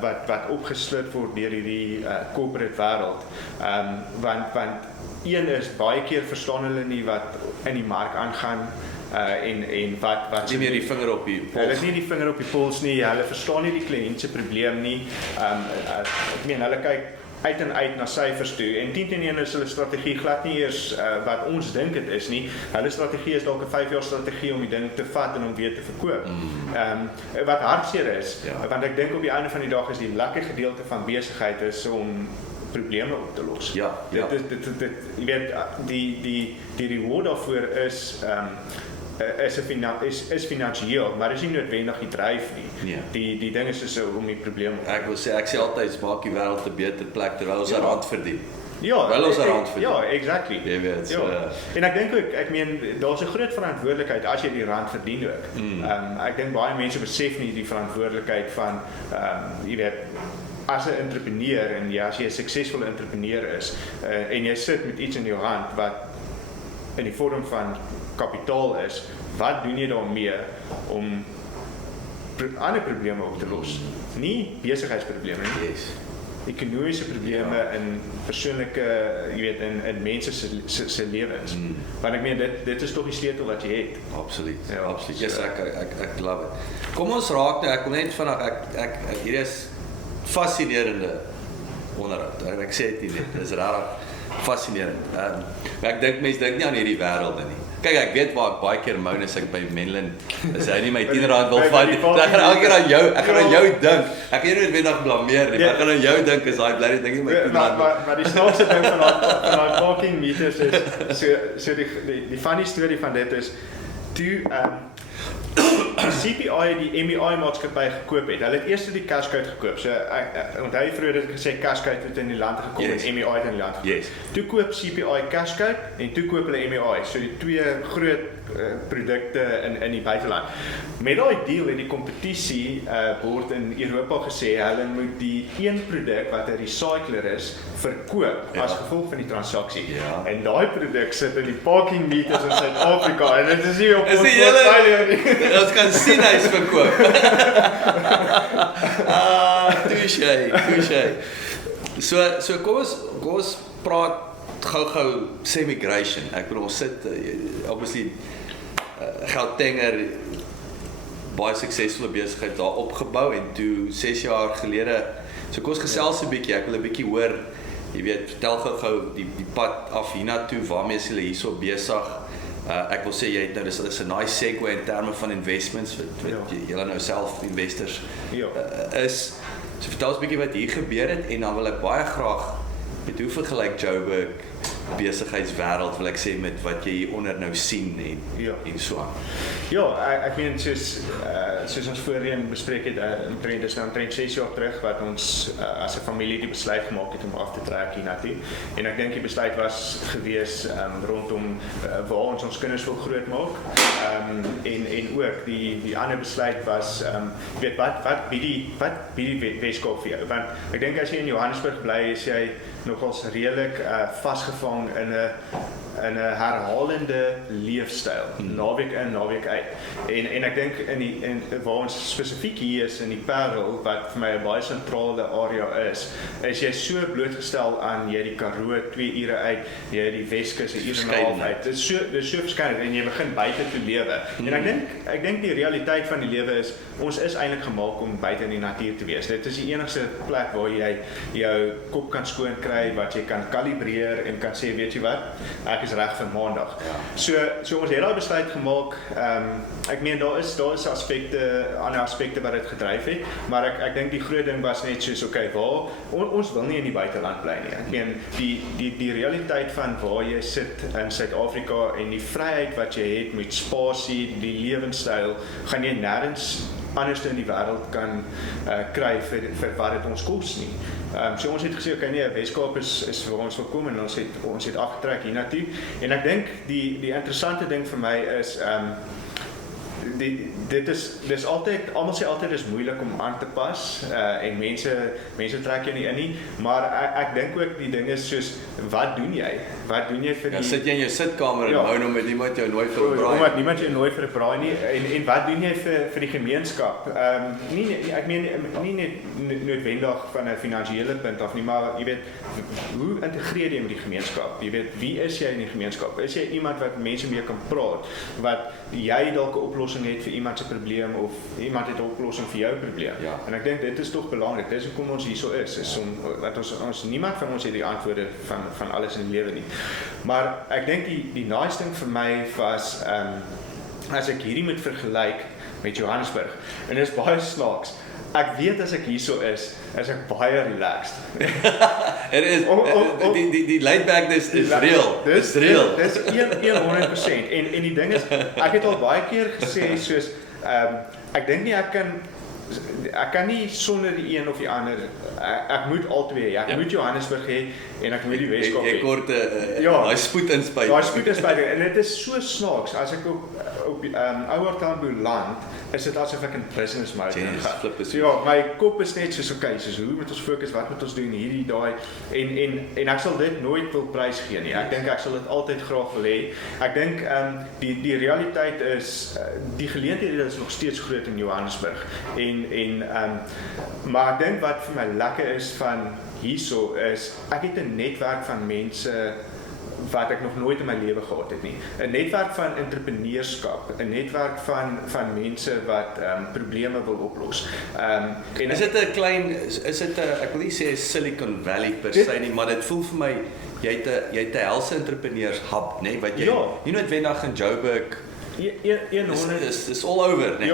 wat opgesluit word deur hierdie corporate wêreld. Want een is baie keer verstaan hulle nie wat in die mark aangaan en wat nie meer die vinger op die pols. Hulle is nie die vinger op die pols nie, hulle verstaan nie die kliënt se probleem nie. Ek meen hulle kyk uit en uit na syfers toe en 10-1 is hulle strategie glad nie eers wat ons dink dit is nie. Hulle strategie is dalk 'n 5 jaar strategie om die ding te vat en om weer te verkoop. Wat hartseer is, want ek dink op die einde van die dag is die lekker gedeelte van besigheid is om probleme op te los. Ja. Dit jy weet die reward daarvoor is finansiëel, maar is nie noodwendig die dryf nie. Die ding is so om die probleem. Ek sê altyd maak die wêreld 'n beter plek terwyl ons 'n rand verdien. Ja, wel ons 'n rand verdien. Ja, exactly. Jy weet. So, en ek dink ook, ek meen daar's 'n groot verantwoordelikheid as jy die rand verdien ook. Ek dink baie mense besef nie die verantwoordelikheid van jy weet as 'n entrepreneur en as jy 'n suksesvolle entrepreneur is en jy sit met iets in jou hand wat in die vorm van kapitaal is, wat doen jy daarmee om ander probleme op te los? Nie besigheidsprobleme nie. Yes. Ekonomiese probleme in persoonlike, jy weet, in mense se lewens. Want ek meen dit is tog die sleutel wat jy het. Absoluut. Absoluut. Yes, ek love it. Kom ons raak nou, ek wil net vinnig ek hier is fascinerende onderhoud. Ek sê dit nie, dit is rarig fascinerend. Ek dink mense dink nie aan hierdie wêrelde nie. Kyk, ek weet waar ek baie keer moan as ek by Menlyn is hy nie my R10 wil vat nie. Dan gaan elke keer aan jou, ek gaan aan jou dink. Ek gaan nie noodwendig blameer nie, maar ek gaan aan jou dink as daai bly ding nie my R10. Maar die snaakse ding van daai parking meters is so die funny storie van dit is toe CPI die MEI maatskappy gekoop het. Hulle het eers die Cashcout gekoop. So ek onthou vroeër het ek gesê Cashcout het in die land gekom en MEI het in die land gekom. Toe koop CPI Cashcout en toe koop hulle MEI. So die twee groot produkte in die buiteland. Met daai deal het die kompetisie bord in Europa gesê hulle moet die een produk wat 'n recycler is verkoop as gevolg van die transaksie. En daai produk sit in die parking meters in Suid-Afrika en dit is nie op ons portfolio nie. Ons kan sien hy is verkoop. Touché. So kom ons praat gou Semigration. Ek bedoel ons sit obviously Gautenger baie suksesvolle besigheid daar opgebou en toe 6 jaar gelede. So kom ons gesels 'n bietjie. Ek wil 'n bietjie hoor, jy weet, vertel gou die pad af hiernatoe, waarmee is julle hierso besig? Ek wil sê jy het nou dis 'n nice segue in terme van investments wat julle nou self investors is. So vertel ons 'n bietjie wat hier gebeur het en dan wil ek baie graag met hoe vergelyk Joburg besigheidswêreld wil ek sê met wat jy hieronder nou sien en so aan. Ja, ek meen soos ons voorheen bespreek het, dis nou omtrent 6 jaar terug wat ons as 'n familie die besluit gemaak het om af te trek hiernatoe. En ek dink die besluit was gewees rondom waar ons kinders wil grootmaak. En ook die ander besluit was weet wat bied die Weskaap vir jou? Want ek dink as jy in Johannesburg bly, is jy nogals redelik vasgevang in 'n herhalende leefstyl, naweek in, naweek uit. En ek dink in waar ons spesifiek hier is in die Parel, wat vir my 'n baie sentrale area is jy so blootgestel aan jy die Karoo 2 ure uit, jy die Weskus 'n uur en 'n half uit. Dit is so verskeidenheid en jy begin buite te lewe. En ek dink die realiteit van die lewe is ons is eintlik gemaak om buite in die natuur te wees. Dit is die enigste plek waar jy jou kop kan skoon kry, wat jy kan kalibreer en kan sê, weet jy wat, ek is reg vir maandag. So ons het daai besluit gemaak. Ek meen daar is ander aspekte wat dit gedryf het, maar ek dink die groot ding was net soos waar ons wil nie in die buiteland bly nie. Ek meen die realiteit van waar jy sit in Suid-Afrika en die vryheid wat jy het met spasie, die lewenstyl, gaan jy nêrens anders in die wêreld kan kry vir wat dit ons kos nie. So ons het gesê nee, Weskaap is waar ons wil kom en ons het afgetrek hiernatoe. En ek dink die interessante ding vir my is dis altyd, almal sê altyd is moeilik om aan te pas en mense trek jou nie in nie, maar ek dink ook die ding is soos wat doen jy? Wat doen jy vir die sit jy in jou sitkamer en hou nou met niemand jou nooi vir 'n braai? Omdat niemand jou nooi vir 'n braai nie en wat doen jy vir die gemeenskap? Ek meen nie net noodwendig van 'n finansiële punt af nie, maar jy weet hoe integreer jy met die gemeenskap? Jy weet wie is jy in die gemeenskap? Is jy iemand wat mense mee kan praat? Wat jy dalk 'n oplossing het vir iemand se probleem of iemand het 'n oplossing vir jou probleem. En ek dink dit is tog belangrik. Dis hoekom ons hierso is om dat ons niemand van ons het die antwoorde van alles in die lewe nie. Maar ek dink die nice ding vir my was as ek hierdie moet vergelyk met Johannesburg en dit is baie snaaks. Ek weet as ek hierso is ek baie relaxed. It is die laidbackness is real. Dis real. Dis 100%. En die ding is ek het al baie keer gesê soos ek dink nie ek kan nie sonder die een of die ander. Ek moet albei hê. Ek moet Johannesburg hê en ek moet die Weskaap hê. Jy kort daai spoed inspuit. Daai spoed inspuit en dit is so snaaks as ek op Ouer Tambo land, is dit asof ek in business mode gaan. So my kop is net soos soos hoe moet ons fokus, wat moet ons doen hierdie daai en ek sal dit nooit wil prys gee nie. Ek dink ek sal dit altyd graag wil hê. Ek dink die realiteit is die geleenthede is nog steeds groot in Johannesburg maar ek dink wat vir my lekker is van hierso is ek het 'n netwerk van mense wat ek nog nooit in my lewe gehad het nie. 'n netwerk van entrepreneurskap, 'n netwerk van mense wat probleme wil oplos. En is dit 'n klein is dit 'n ek wil nie sê Silicon Valley per se nie, maar dit voel vir my jy het 'n helse entrepreneurs hub, nê, wat jy nie noodwendig in Joburg 100 is all over, nee.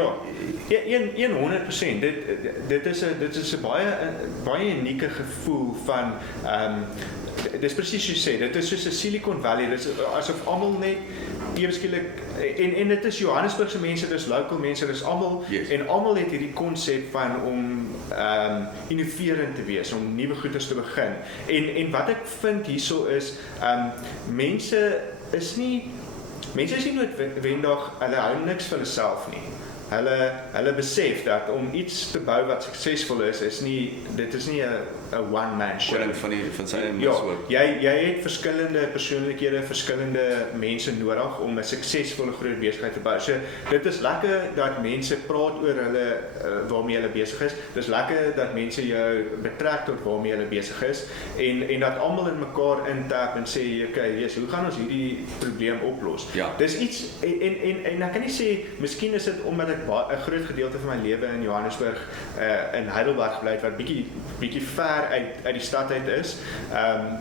Ja, 100%. Dit is 'n baie unieke gevoel van dis presies soos jy sê, dit is soos 'n Silicon Valley, dit is asof almal net eweskielik en dit is Johannesburgse mense, dis local mense, dis almal en almal het hierdie konsep van om innoverend te wees, om nuwe goeders te begin. En wat ek vind hierso is mense is nie noodwendig, hulle hou niks vir hulle self nie. Hulle besef dat om iets te bou wat suksesvol is dit is nie 'n one man show. Van sy Jy het verskillende persoonlikhede, verskillende mense nodig om 'n suksesvolle groot besigheid te bou. So dit is lekker dat mense praat oor hulle waarmee hulle besig is. Dis lekker dat mense jou betrek tot waarmee hulle besig is en dat almal in mekaar intap en sê, okay, hoe gaan ons hierdie probleem oplos? Ja. Dis iets en ek kan nie sê miskien is dit omdat ek 'n groot gedeelte van my lewe in Johannesburg in Heidelberg bly wat bietjie ver uit die stad uit is,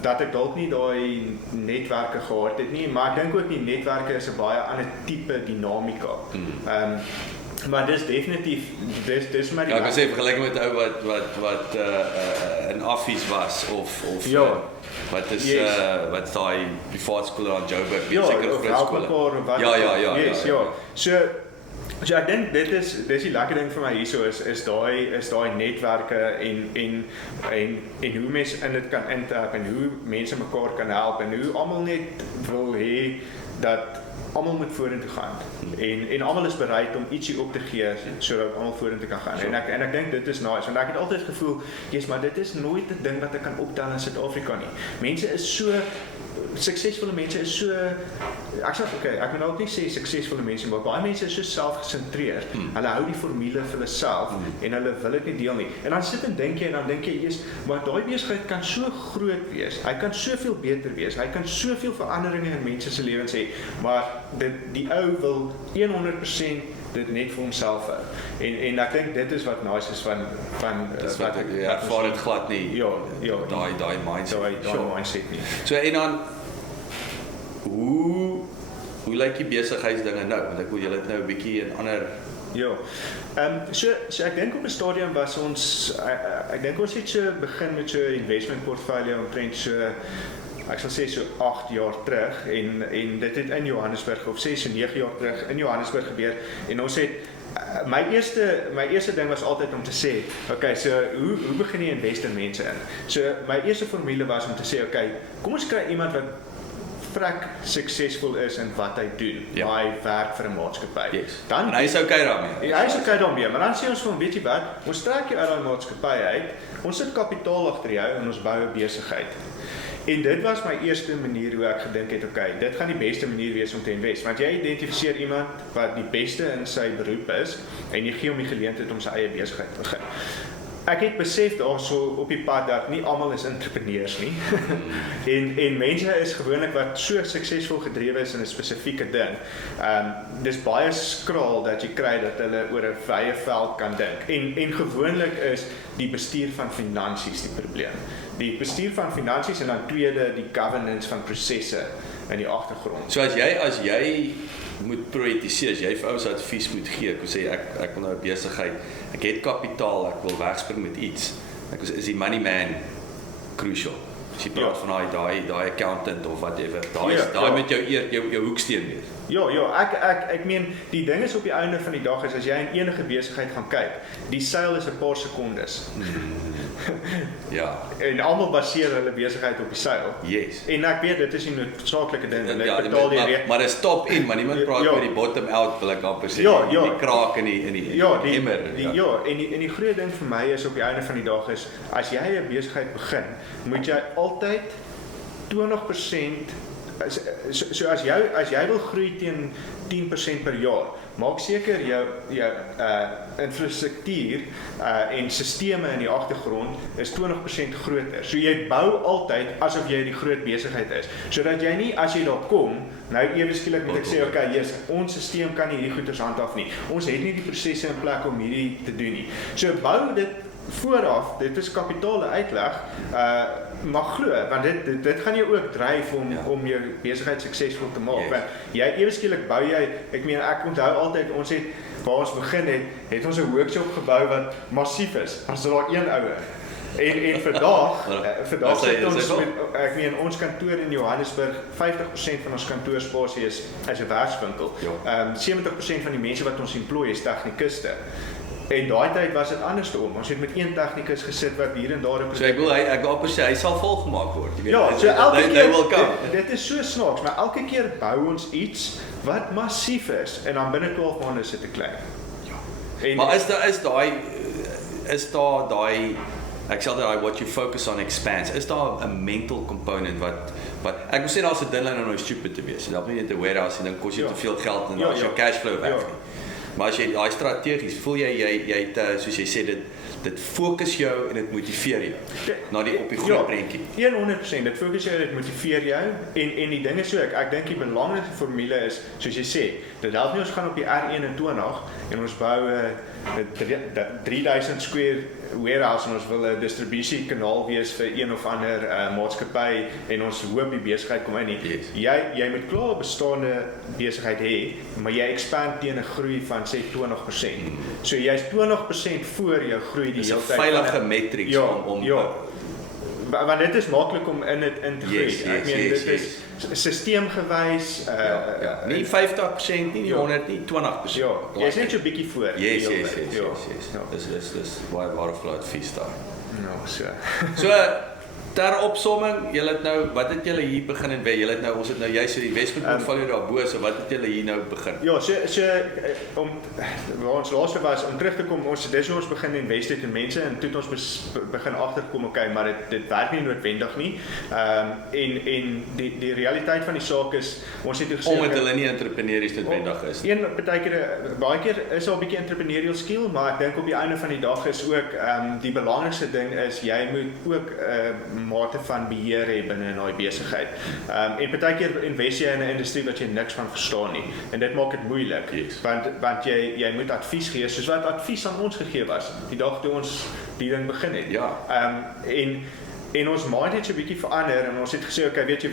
dat ek dalk nie daai netwerke gehad het nie, maar ek dink ook die netwerke is 'n baie ander tipe dinamika. Maar dis definitief dis maar ek kan sê vergelyk met 'n ou wat in Affies was of wat is wat daai privaat skole aan Joburg, seker groot skole. Ja. So ek dink dis die lekker ding vir my hierso is daai netwerke en hoe mense in dit kan intap en hoe mense mekaar kan help en hoe almal net wil hê dat almal moet vorentoe gaan en almal is bereid om ietsie op te gee sodat almal vorentoe kan gaan. En ek dink dit is nice want ek het altyd gevoel, maar dit is nooit 'n ding wat ek kan optel in Suid-Afrika nie. Mense is so suksesvolle mense is so ek wil ook nie sê suksesvolle mense, maar baie mense is so selfgesentreerd. Hulle hou die formule vir hulle self en hulle wil dit nie deel nie. En dan sit en dink jy maar daai besigheid kan so groot wees. Hy kan soveel beter wees. Hy kan soveel veranderinge in mense se lewens hê, maar die ou wil 100% dit net vir homself hou. En ek dink dit is wat nice is van wat ek ervaar dit glad nie. Ja, daai mindset. Daai mindset nie. So en dan hoe lyk die besigheidsdinge nou? Want ek wil julle dit nou 'n bietjie in ander so ek dink op 'n stadium was ons ek dink ons het so begin met so investment portfolio omtrent so ek sal sê so 8 jaar terug en dit het in Johannesburg of 6 of 9 jaar terug in Johannesburg gebeur en ons het my eerste ding was altyd om te sê, okay, so hoe begin jy investeer mense in? So my eerste formule was om te sê, okay, kom ons kry iemand wat vrek suksesvol is in wat hy doen. Maar hy werk vir 'n maatskappy. Dan hy is okay daarmee. Hy is okay daarmee, maar dan sê ons vir hom, weet jy wat? Ons trek jou uit daai maatskappy uit. Ons sit kapitaal agter jou en ons bou 'n besigheid. En dit was my eerste manier hoe ek gedink het, okay, dit gaan die beste manier wees om te invest, want jy identifiseer iemand wat die beste in sy beroep is en jy gee hom die geleentheid om sy eie besigheid te begin. Ek het besef daarso op die pad dat nie almal is entrepreneurs nie. en mense is gewoonlik wat so suksesvol gedrewe is in 'n spesifieke ding. Dis baie skraal dat jy kry dat hulle oor 'n wye veld kan dink. En gewoonlik is die bestuur van finansies die probleem. Die bestuur van finansies en dan tweede die governance van prosesse in die agtergrond. So as jy moet prioritiseer, as jy vir ouens advies moet gee, ek wil sê ek wil nou 'n besigheid, ek het kapitaal, ek wil wegspring met iets. Ek is die money man crucial. As jy praat van daai accountant of whatever, daai met jou hoeksteen wees. Ek meen die ding is op die einde van die dag is as jy in enige besigheid gaan kyk, die seil is 'n paar sekondes. En almal baseer hulle besigheid op die seil. Yes. En ek weet dit is nie 'n saaklike ding want ek betaal die rekening. Maar dis top in, maar niemand praat oor die bottom out, wil ek amper sê. Die kraak in die emmer. En die groot ding vir my is op die einde van die dag is as jy 'n besigheid begin, moet jy altyd 20% so as jy wil groei teen 10% per jaar, maak seker jou infrastruktuur en sisteme in die agtergrond is 20% groter. So jy bou altyd asof jy die groot besigheid is, sodat jy nie as jy daar kom, nou ewe skielik moet ek sê, okay, yes, ons stelsel kan nie hierdie goeders handhaaf nie. Ons het nie die prosesse in plek om hierdie te doen nie. So bou dit vooraf, dit is kapitaal uitleg, maar glo, want dit gaan jou ook dryf om jou besigheid suksesvol te maak. Want jy ewe skielik bou jy, ek onthou altyd, ons het waar ons begin het ons 'n workshop gebou wat massief is. Ons het daar een ouer. En vandag sit ons met, ons kantoor in Johannesburg, 50% van ons kantoorspasie is 'n werkswinkel. 70% van die mense wat ons employ is tegnikuste. En daai tyd was dit andersom. Ons het met een tegnikus gesit wat hier en daar So ek wil hy sal volgemaak word. Jy weet, ja, so elke keer, dit is so snaaks, maar elke keer bou ons iets wat massief is en dan binne 12 maande is dit te klein. Ja. Maar is daar daai ek sê daai what you focus on expands. Is daar 'n mental component wat ek wil sê daar's 'n deadline om nou stupid te wees. Daar moet nie net 'n warehouse en dan kos jy te veel geld en dan is jou cash flow weg nie. Maar as jy daai strategies, voel jy het soos jy sê dit fokus jou en dit motiveer jou na die op die groot prentjie. 100%, dit fokus jou, dit motiveer jou en die ding is so, ek dink die belangrikste formule is, soos jy sê, dit help nie ons gaan op die R21 en ons bou 3000 square warehouse en ons wil 'n distribusiekanaal wees vir een of ander maatskappy en ons hoop die besigheid kom in nie. Yes. Jy moet klaar 'n bestaande besigheid hê, maar jy expand teen 'n groei van sê 20%. So jy's 20% voor jou groei die hele tyd. Dis 'n veilige matriks om want dit is maklik om in dit in te groei. Dit is systeemgewys, nie 50% nie, 100 nie, 20%. Ja, jy's net so 'n bietjie voor. Yes. Dis waarvoor advies daar. Nou, so. So ter opsomming, julle het nou, wat het julle hier begin en julle het nou, ons het nou juist so die investment portfolio daarbo, so wat het julle hier nou begin? Ja, so waar ons laaste was om terug te kom, dis hoe ons begin invest het in mense en toe het ons begin agterkom, okay, maar dit werk nie noodwendig nie. En die realiteit van die saak is, ons het gesê omdat hulle nie entrepreneurs noodwendig is. Baie keer is daar 'n bietjie entrepreneurial skill, maar ek dink op die einde van die dag is ook die belangrikste ding is jy moet ook mate van beheer hê binne in daai besigheid. En partykeer invest jy in 'n industrie wat jy niks van verstaan nie en dit maak dit moeilik. Yes. Want jy moet advies gee soos wat advies aan ons gegee was die dag toe ons die ding begin het. Ja. En ons mind het so 'n bietjie verander en ons het gesê okay, weet jy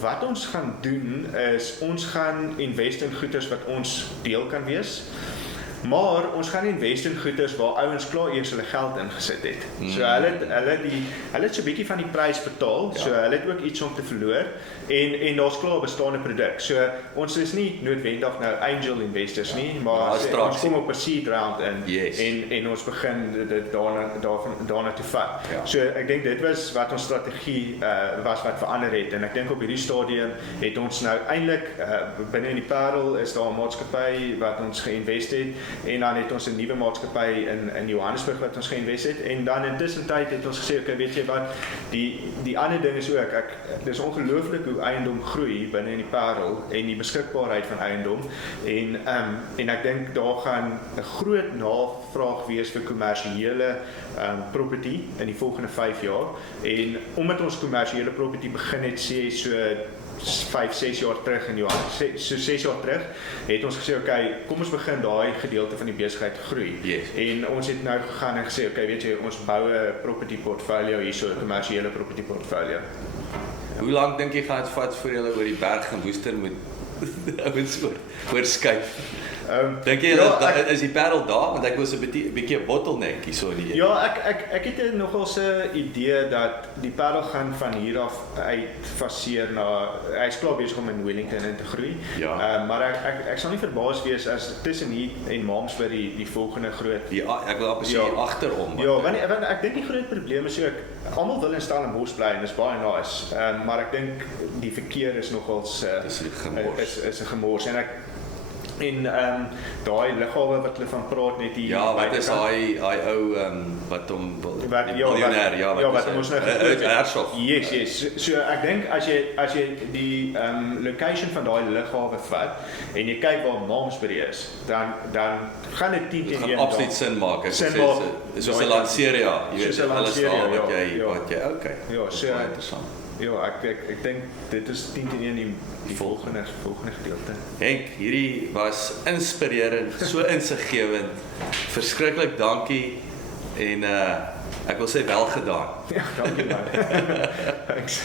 wat ons gaan doen is ons gaan invest in goederes wat ons deel kan wees. Maar ons gaan invest in goederes waar ouens klaar eers hulle geld ingesit het. So hulle het so 'n bietjie van die prys betaal, so hulle het ook iets om te verloor en daar's klaar 'n bestaande produk. So ons is nie noodwendig nou angel investors nie, maar ons kom op 'n seed round in en ons begin dit daarna te vat. Ja. So ek dink dit was wat ons strategie was wat verander het en ek dink op hierdie stadium het ons nou eintlik binne in die Parel is daar 'n maatskappy wat ons geïnvest het. En dan het ons 'n nuwe maatskappy in Johannesburg wat ons geïnvest het en dan intussen tyd het ons gesê okay, weet jy wat, die ander ding is ook dis ongelooflik hoe eiendom groei binne in die Parel en die beskikbaarheid van eiendom en ek dink daar gaan 'n groot navraag wees vir kommersiële property in die volgende 5 jaar en omdat ons kommersiële property begin het sê so 5-6 jaar terug in Johannesburg, so 6 jaar terug, het ons gesê, okay, kom ons begin daai gedeelte van die besigheid groei. Yes. En ons het nou gegaan en gesê, okay, weet jy, ons bou 'n property portfolio hierso, 'n kommersiële property portfolio. Hoe lank dink jy gaan dit vat voor julle oor die berg en Woester moet oorskuif? Dink jy is die Parel daar? Want ek was 'n bietjie 'n bottleneck hier so die. Ja, ek het nogal 'n idee dat die Parel gaan van hier af uit faseer na hy's klaar besig om in Wellington in te groei. Ja. Maar ek sal nie verbaas wees as tussen hier en Malmesbury die volgende groot. Ek wil amper sê agterom. Ja, want ek dink die groot probleem is ook almal wil in Stellenbosch bly en dis baie nice. Maar ek dink die verkeer is nogals is 'n gemors en En daai lughawe wat hulle van praat net hier. Ja, wat is hy ou wat hom miljonair, ja, wat hom ons nou Herzog. Yes. So ek dink as jy die location van daai lughawe vat en jy kyk waar Malmesbury is, dan gaan dit 10 teen 1. Dit gaan absoluut sin maak. Dit is soos 'n Lanceria, jy weet alles daar wat jy okay. Ja, so interessant. Ja, ek dink dit is 10 teen 1 die volgende gedeelte. Henk, hierdie was inspirerend, so insiggewend. Verskriklik dankie en ek wil sê wel gedaan. Ja, dankie man. Thanks.